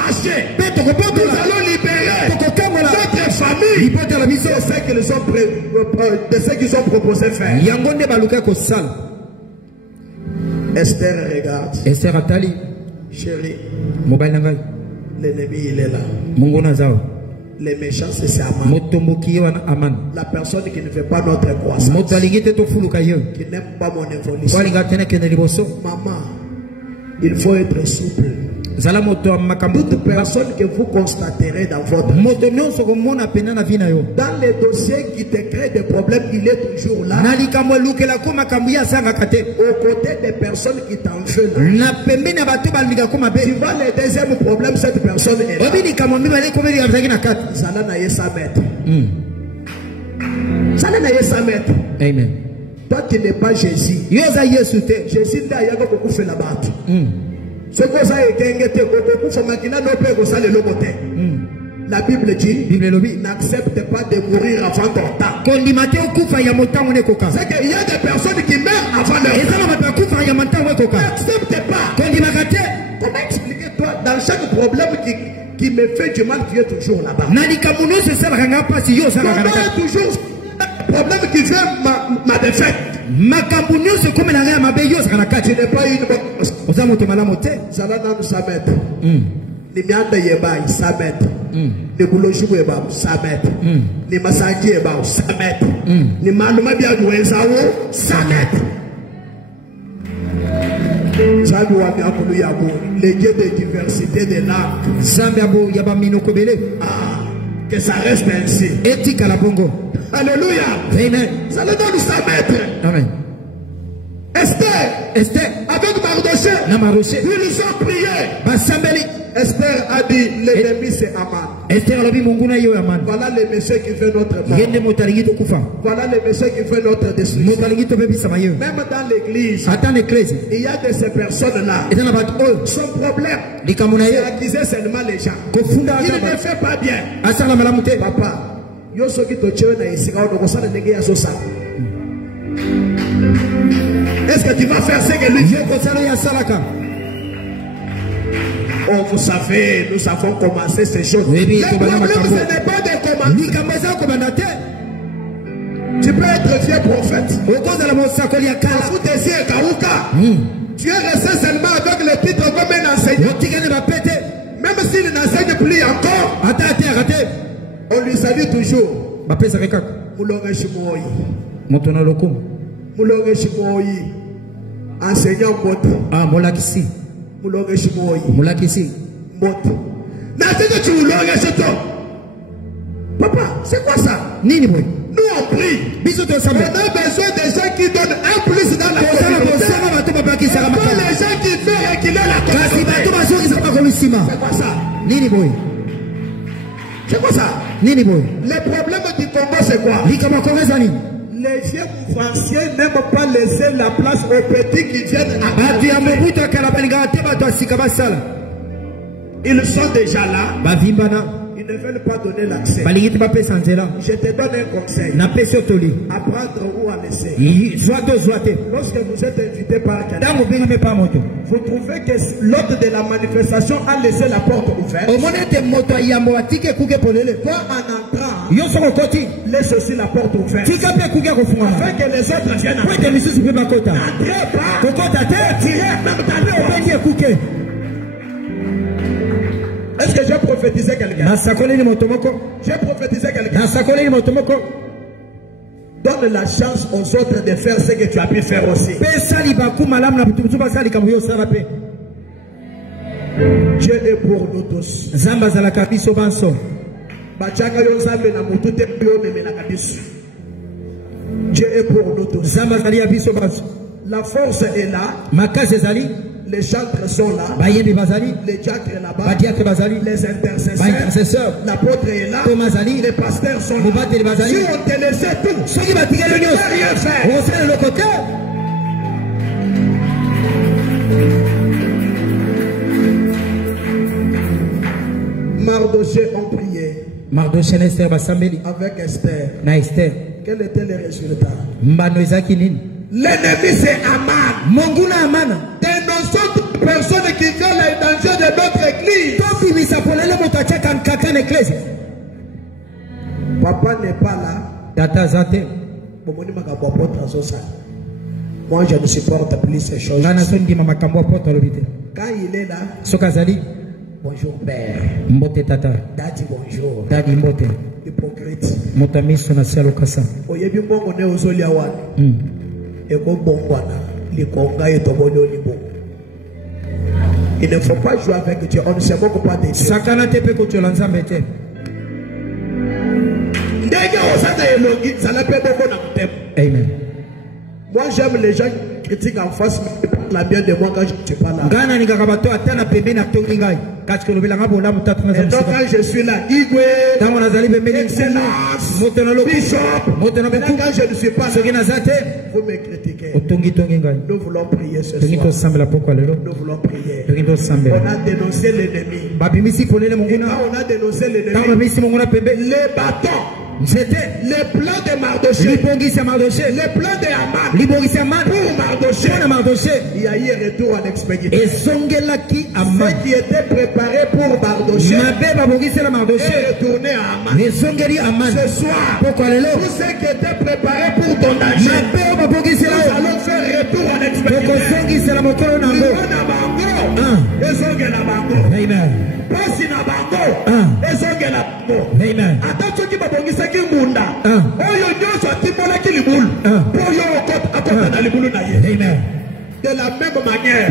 arracher, nous allons libérer notre famille de ceux qui sont proposés faire. Esther regarde. Esther Atali. Chérie. L'ennemi il est là. Les méchants c'est Aman. La personne qui ne fait pas notre croissance. Qui n'aime pas mon évolution. Maman, il faut être souple. Toute personne que vous constaterez dans votre vie, dans les dossiers qui te créent des problèmes, il est toujours là. Aux côtés des personnes qui t'en veulent. Tu vois le deuxième problème, cette personne est là. Amen. Toi qui n'es pas Jésus. Jésus n'a pas beaucoup fait la batte. La Bible dit, n'accepte pas de mourir avant ton temps. C'est qu'il y a des personnes qui meurent avant leur temps. N'accepte pas. Comment expliquer toi, dans chaque problème qui me fait du mal, tu es toujours là-bas? Comment toujours problème qui fait ma défaite? Tu n'es pas une bonne les dieux de diversité de l'âme. Que ça reste ainsi. Alléluia. Amen. Ça le donne sa maître. Amen. Esther, avec Mardochée, ils ont prié. Esther a dit, l'ennemi c'est Aman. Voilà le monsieur qui fait notre mort. Voilà le monsieur qui fait notre destruction. Même dans l'église, il y a de ces personnes-là. Son problème, c'est accuser seulement les gens. Il ne fait pas bien. Papa, est-ce que tu vas faire ce que lui fait? Oh, vous savez, nous avons commencé ces choses. Le problème, ce n'est pas de commencer. Tu peux être vieux prophète. Tu es resté seulement avec le titre comme un enseignant. Même s'il n'enseigne plus encore, on lui salue toujours. Enseignant Moto. Mulakisi. Papa, c'est quoi ça? Nous on prie. On a besoin de gens qui donnent un plus dans la communauté. Pas les gens qui font réguler la communauté. C'est quoi ça? C'est quoi ça? Le problème du combat c'est quoi? Les vieux mouvanciers n'aiment pas laisser la place aux petits qui viennent à ils sont déjà là. Ils Ils ne veulent pas donner l'accès. Je te donne un conseil. Apprendre ou à laisser. Lorsque vous êtes invité par quelqu'un, vous trouvez que l'ordre de la manifestation a laissé la porte ouverte. Toi, en entrant, laisse aussi la porte ouverte. Afin que les autres viennent entrer. Est-ce que j'ai prophétisé quelqu'un? J'ai prophétisé quelqu'un. Donne la chance aux autres de faire ce que tu as pu faire aussi. Dieu est pour nous tous. Dieu est pour nous tous. La force est là. Les chantres sont là. Les diacres là-bas. Les intercesseurs. L'apôtre est là. Les pasteurs sont là. Si on te laissait tout, tu ne peux rien faire. Mardoché ont prié. Avec Esther. Quel était le résultat? L'ennemi c'est Aman. Dénonçons toute personne qui vient les dangers de notre église. Papa n'est pas là. Moi je ne supporte plus ces choses. Quand il est là, bonjour père. Daddy bonjour. Hypocrite. Il ne faut pas jouer avec Dieu. On ne se moque pas de Dieu. Amen. Moi j'aime les gens qui critiquent en face, mais qui parlent la bien de moi quand je ne suis pas là. Et donc quand je suis là, excellence, bishop, maintenant quand je ne suis pas là, vous me critiquez. Nous voulons prier ce soir. Nous voulons prier. On a dénoncé l'ennemi. Et quand on a dénoncé l'ennemi, les bâtons. C'était le plan de Mardoché. Le plan de Haman pour Mardoché. Il y a eu un retour en expédition. Ce qui était préparé pour Mardoché est retourné à Haman. Ce soir, tout ce qui était préparé pour ton danger, nous allons faire retour en expédition. Amen. Pasi na bango ezonge la bango. Amen. Ata soki babongisa ki ngunda oyo nyonso atimola ki libulu po yo akota na libulu na ye. Amen. De la même manière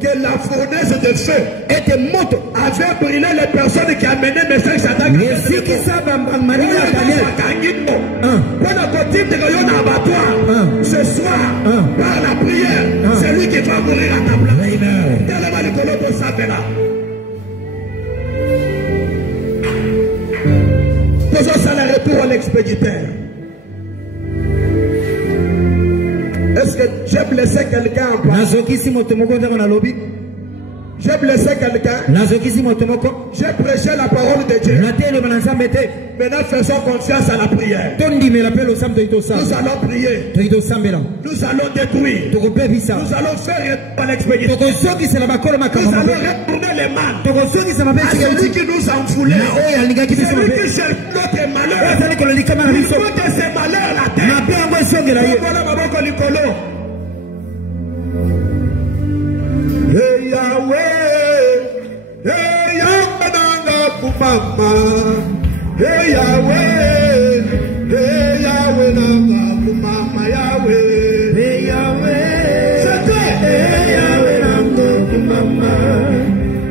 que la fournaise de feu avait brûlé les personnes qui amenaient message à David. Ce soir, par la prière, c'est lui qui va mourir à ta place. Faisons ça le retour à l'expéditeur. Est-ce que j'ai blessé quelqu'un en passant? J'ai blessé quelqu'un. J'ai prêché la parole de Dieu. Maintenant faisons confiance à la prière. Nous allons prier. Nous allons détruire. Nous allons faire à l'expédition. Nous allons retourner les mains à celui qui nous a enfoulés. Celui qui cherche notre malheur. Il faut que ces malheurs la terre. Hey Yahweh, hey Yahweh, kumama. Hey Yahweh, hey Yahweh, kumama Yahweh. Hey Yahweh, hey Yahweh, kumama.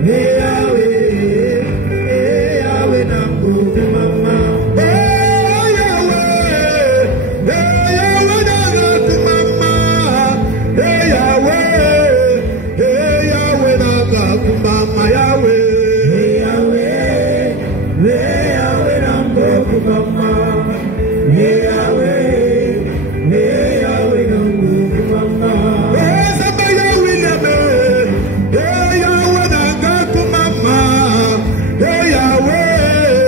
Hey Yahweh, hey Yahweh, kumama. Hey Yahweh, hey Yahweh, kumama. Hey Yahweh. Mama Yahweh, hey Yahweh, hey Yahweh, Nambo Mama, hey Yahweh, hey Yahweh, Nambo Mama, hey Yahweh, hey Yahweh, Nambo Mama, hey Yahweh,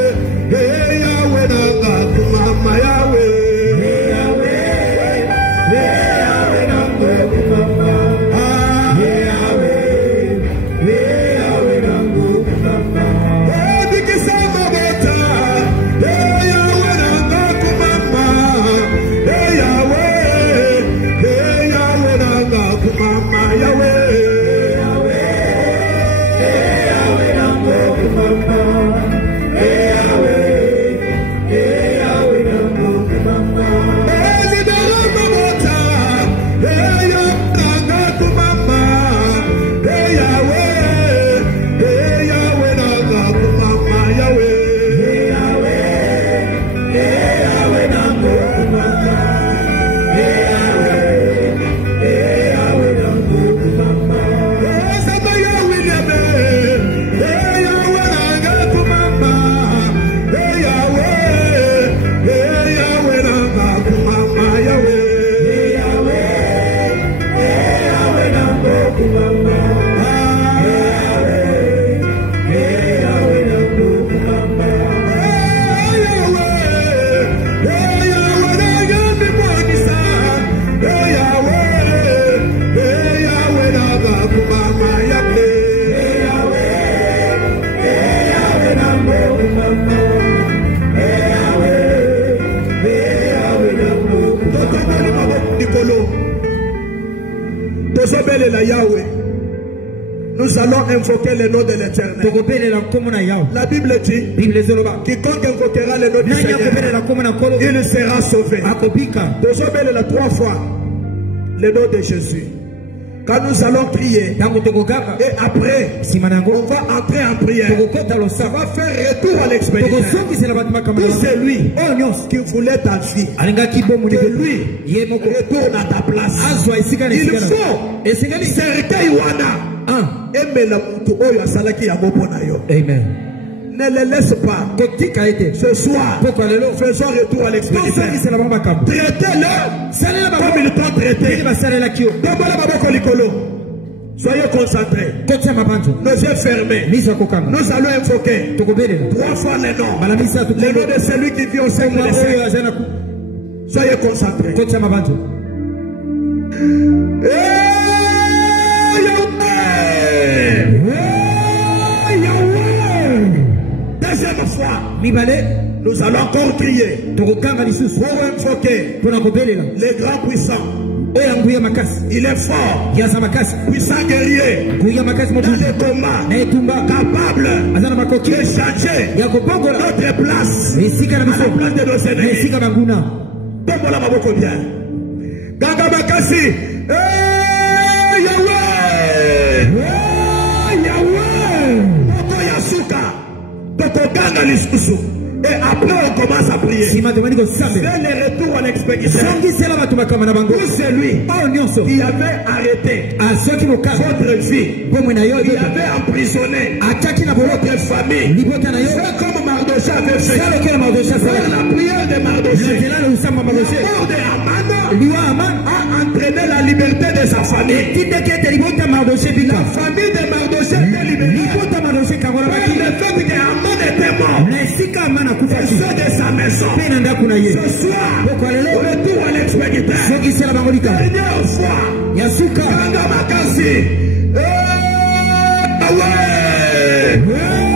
la Yahweh. Nous allons invoquer le nom de l'Éternel. La Bible dit, quiconque invoquera le nom du Seigneur, il sera sauvé. Déjà, la 3 fois le nom de Jésus. Quand nous allons prier, et après, on va entrer en prière. Ça va faire retour à l'expédition. Tout celui qui voulait ta vie, que lui retourne à ta place. Il faut Amen. Ne le laisse pas. Ce soir, faisons retour à l'expédition. Traitez-le comme il t'a traité. Soyez concentrés. Nos yeux fermés. Nous allons invoquer 3 fois les noms. Le nom de celui qui vit au sein de l'essai. Soyez concentrés. Deuxième fois, nous allons encore crier pour invoquer les grands puissants. Il est fort, puissant guerrier, dans les combats, capable de changer notre place à la place de nos ennemis. Tombola maboko bien. Ganga Makasi, Yahweh, Yahweh, Moto Yasuka, Toto Ganga Lisusu. Et après on commence à prier. C'est le retour à l'expédition. Pour celui qui avait arrêté votre vie, il avait emprisonné votre famille. C'est comme Mardochée avait fait. Faire la prière de Mardochée. La mort de Haman a entraîné la liberté de sa famille. La famille de Mardochée était libérée. Le fait que Haman était mort. Et ceux de sa maison. Ce soir, retour à l'expédition. Dernière fois, Yasuka, Ganga Makasi, Yahweh.